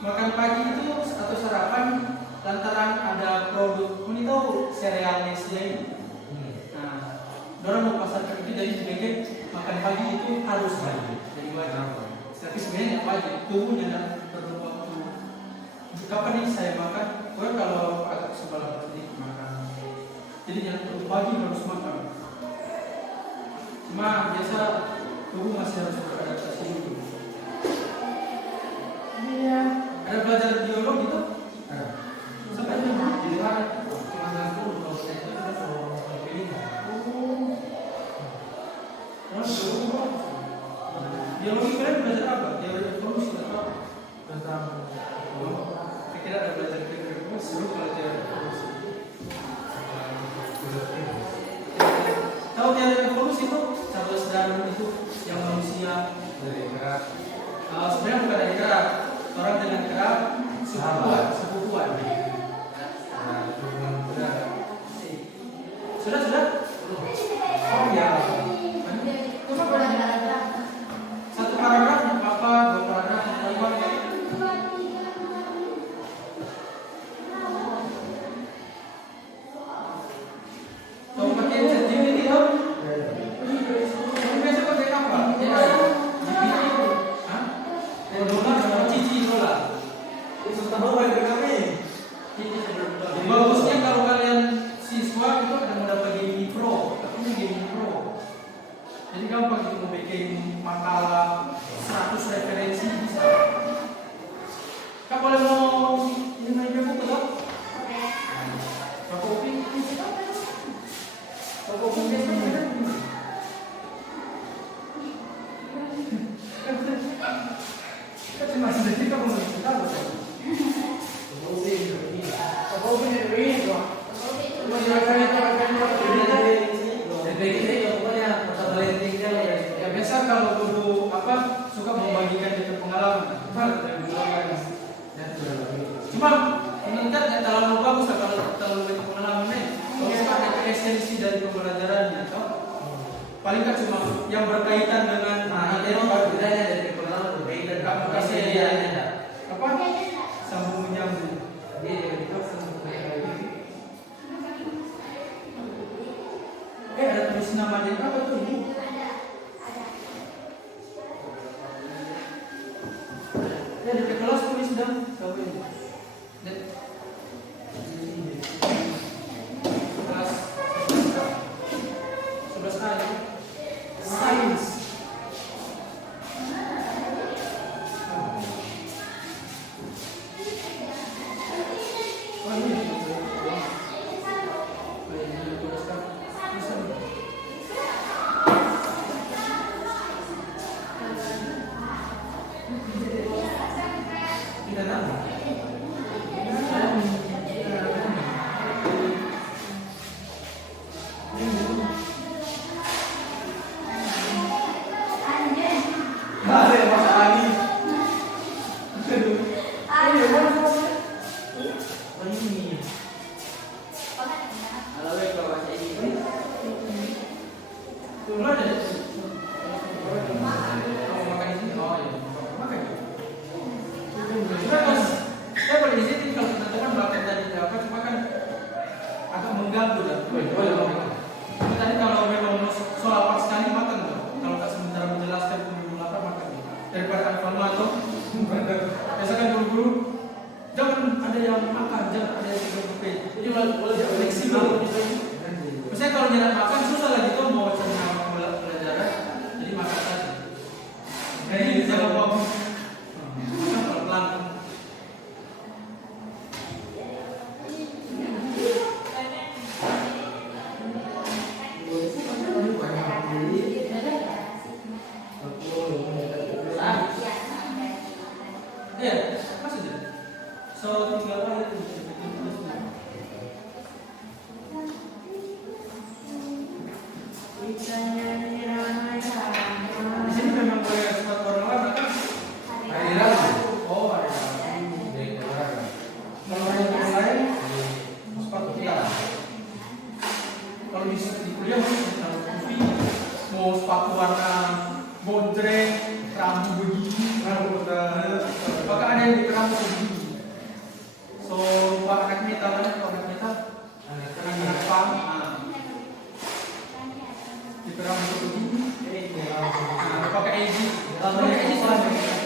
Makan pagi itu atau sarapan lantaran ada produk, ini tahu sereal Nestle ini. Nah, orang mau pasarkan itu jadi sebagai makan pagi itu harus wajib, jadi wajib. Tapi sebenarnya nggak wajib, tubuhnya tidak perlu waktu. Kapan nih saya makan? Kalau agak sebelah sedikit makan. Jadi jangan perlu pagi harus makan. Cuma biasa tubuh masih harus beradaptasi itu. Iya. Ada belajar biologi tuh? Sampai jam di luar. Biologi kalian belajar apa? Teori evolusi atau apa? Tentang kira ada belajar teori evolusi, seru kalau teori evolusi. Tahu teori evolusi itu? Charles Darwin itu yang manusia dari kerak. Sebenarnya bukan dari kerak. Orang dengan kerak sepupuan. Sudah? Oh ya. Coba satu paragraf apa? Dua paragraf apa? Kamu pakai ChatGPT dong? Kamu biasa pakai apa? GPT? Hah? Dolar sama Cici dolar. Itu tahu dari kami. Bagusnya kalau kalian siswa itu ada mendapat Gemini Pro, tapi ini Gemini Pro. Jadi gampang itu mau bikin makalah 100 referensi bisa. Kak boleh mau ini main buku tuh? Kopi. Kopi biasa kan cuma sedikit kamu nggak tahu. Biasa kalau guru suka membagikan itu pengalaman. Cuma meningkat yang terlalu bagus kalau terlalu banyak pengalaman. Kalau suka ada esensi dari pembelajarannya, toh paling kan cuma yang berkaitan dengan materi bedanya dari pengalaman berkaitan. Kamu kasih ya apa? Sambung menyambung. Ada tulis nama dia apa tuh ini? Di kelas tulis dong, tahu ini. Kelas 11A ya. Sains. Oh ini. Biasa kan guru-guru jangan ada yang makan, jangan ada yang berbuka. Jadi boleh fleksibel. Misalnya kalau jangan makan susah lagi tuh mau cari pelajaran, jadi makan saja. Jadi jangan mau makan pelan-pelan. sepatu warna bonjreng, rambut begini, maka ada yang di rambut begini. So pak anak metal mana? Kalau anak metal, anak pang, di rambut begini, pakai edgy, pakai edgy selama.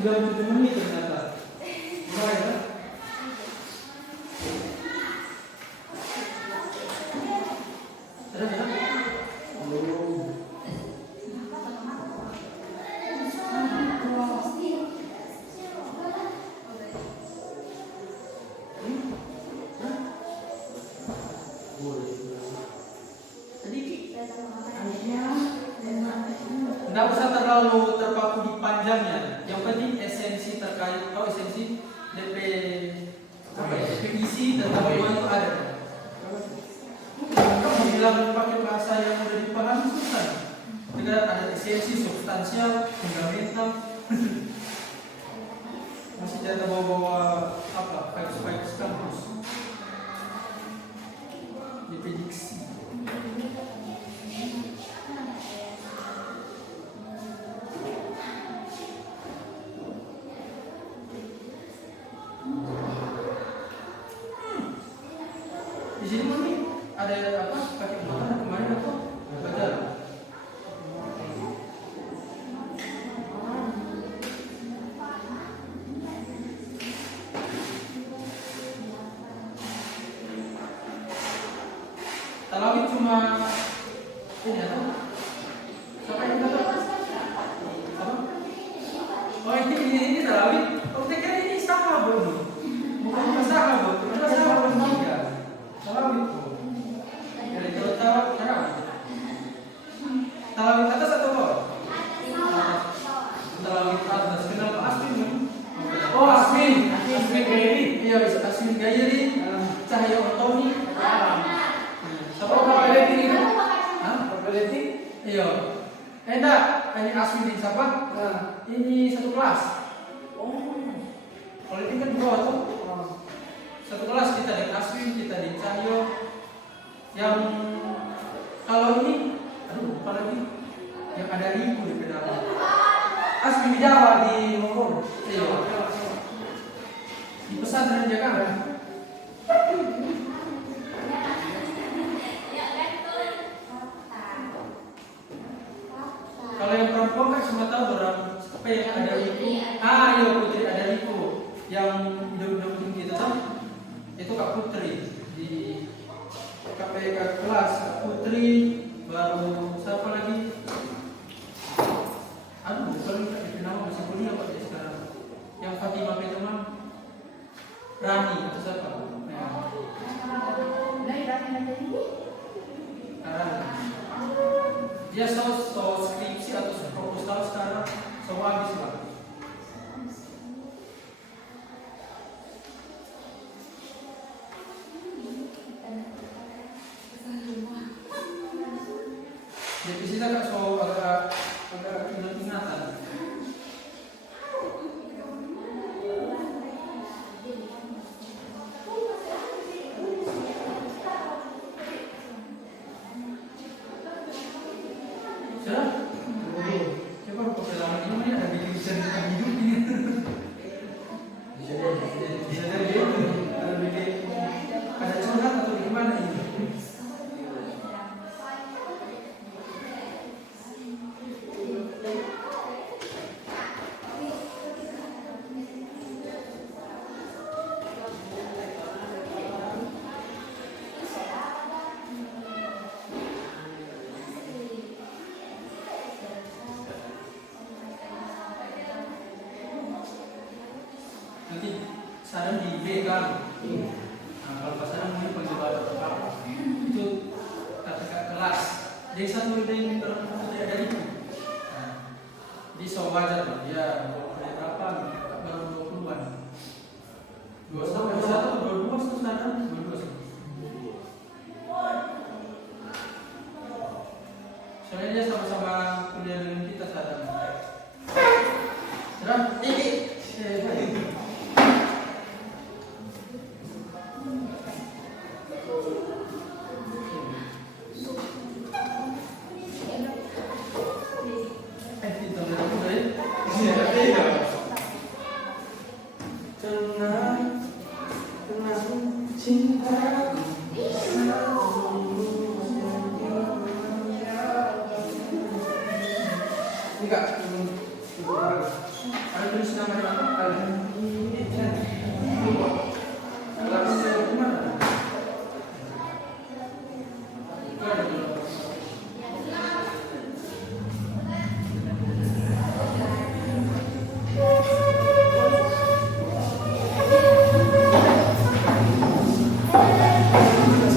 Sudah 7 menit ternyata. Mulai ya. Sudah. Tidak usah terlalu terpaku di panjangnya. Yang penting esensi terkait atau esensi DP apa ya? Definisi tentang hubungan itu ada. Kamu bilang pakai bahasa yang sudah dipahami susah. Tidak ada esensi substansial, fundamental. Masih jatuh bawa-bawa apa? Vibes kampus. DP diksi. Di sini mami ada apa? Pakai motor kemarin atau baca? Talawit cuma ini atau siapa yang tahu? Apa? Oh ini talawit. Oh saya kira ini sahabat, bukan sahabat, itu sahabat juga. Talawit. Jadi kalau talawit. Talawit atas atau bawah? Talawit atas. Kenapa Asmin? Oh Asmin Gairi. Iya bisa Asmin Gairi. Cahaya Otoni. Siapa probability itu? Hah? Probability? Iya. Enggak, ini Asmin ini siapa? Ini satu kelas. Oh. Kalau ini kan dua tuh. Satu kelas kita di Aswin, kita di Cahyo. Yang kalau ini, aduh lupa lagi. Yang ada Riku di pedal. Asmi di Jawa di Hongkong. Iya. Di pesantren Jakarta. Kalau yang perempuan kan semua tahu orang apa yang ada Riku. Iya Putri ada Riku. Yang hidup tinggi itu kan? Itu Kak Putri di KPK kelas. Kak Putri baru siapa lagi? Aduh, bukan nama masih kuliah Pak dia sekarang. Yang Fatimah Peteman, Rani atau siapa? Dia so skripsi atau proposal sekarang semua habis lah. Jadi kita kak so agak ingat-ingatan. Sudah? Coba perjalanan ini ada bikin cerita hidup ini. Bisa jadi ada bikin ada curhat atau gimana ini? Nanti saran di B kan. Nah, kalau pasaran mungkin penjualan atau apa itu kakak kelas. Jadi satu yang ada itu. Nah, jadi so wajar lah dia berapa baru 20-an. 21, 22 sekarang 22. Soalnya dia sama-sama kuliah dengan kita sekarang. Sudah? Ini. Tenang, tenang cintaku. Ini kak, Ada tulis namanya apa? langsung gimana? Itu ada tulis.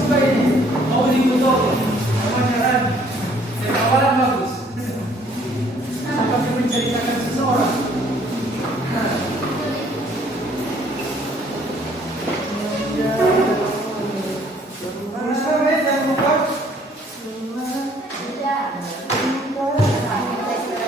Coba ini, mau dibutuh, namanya kan, dari awalan bagus. Seperti menceritakan seseorang. Nah. Bisa ya, jangan lupa. Sudah. Kita sudah.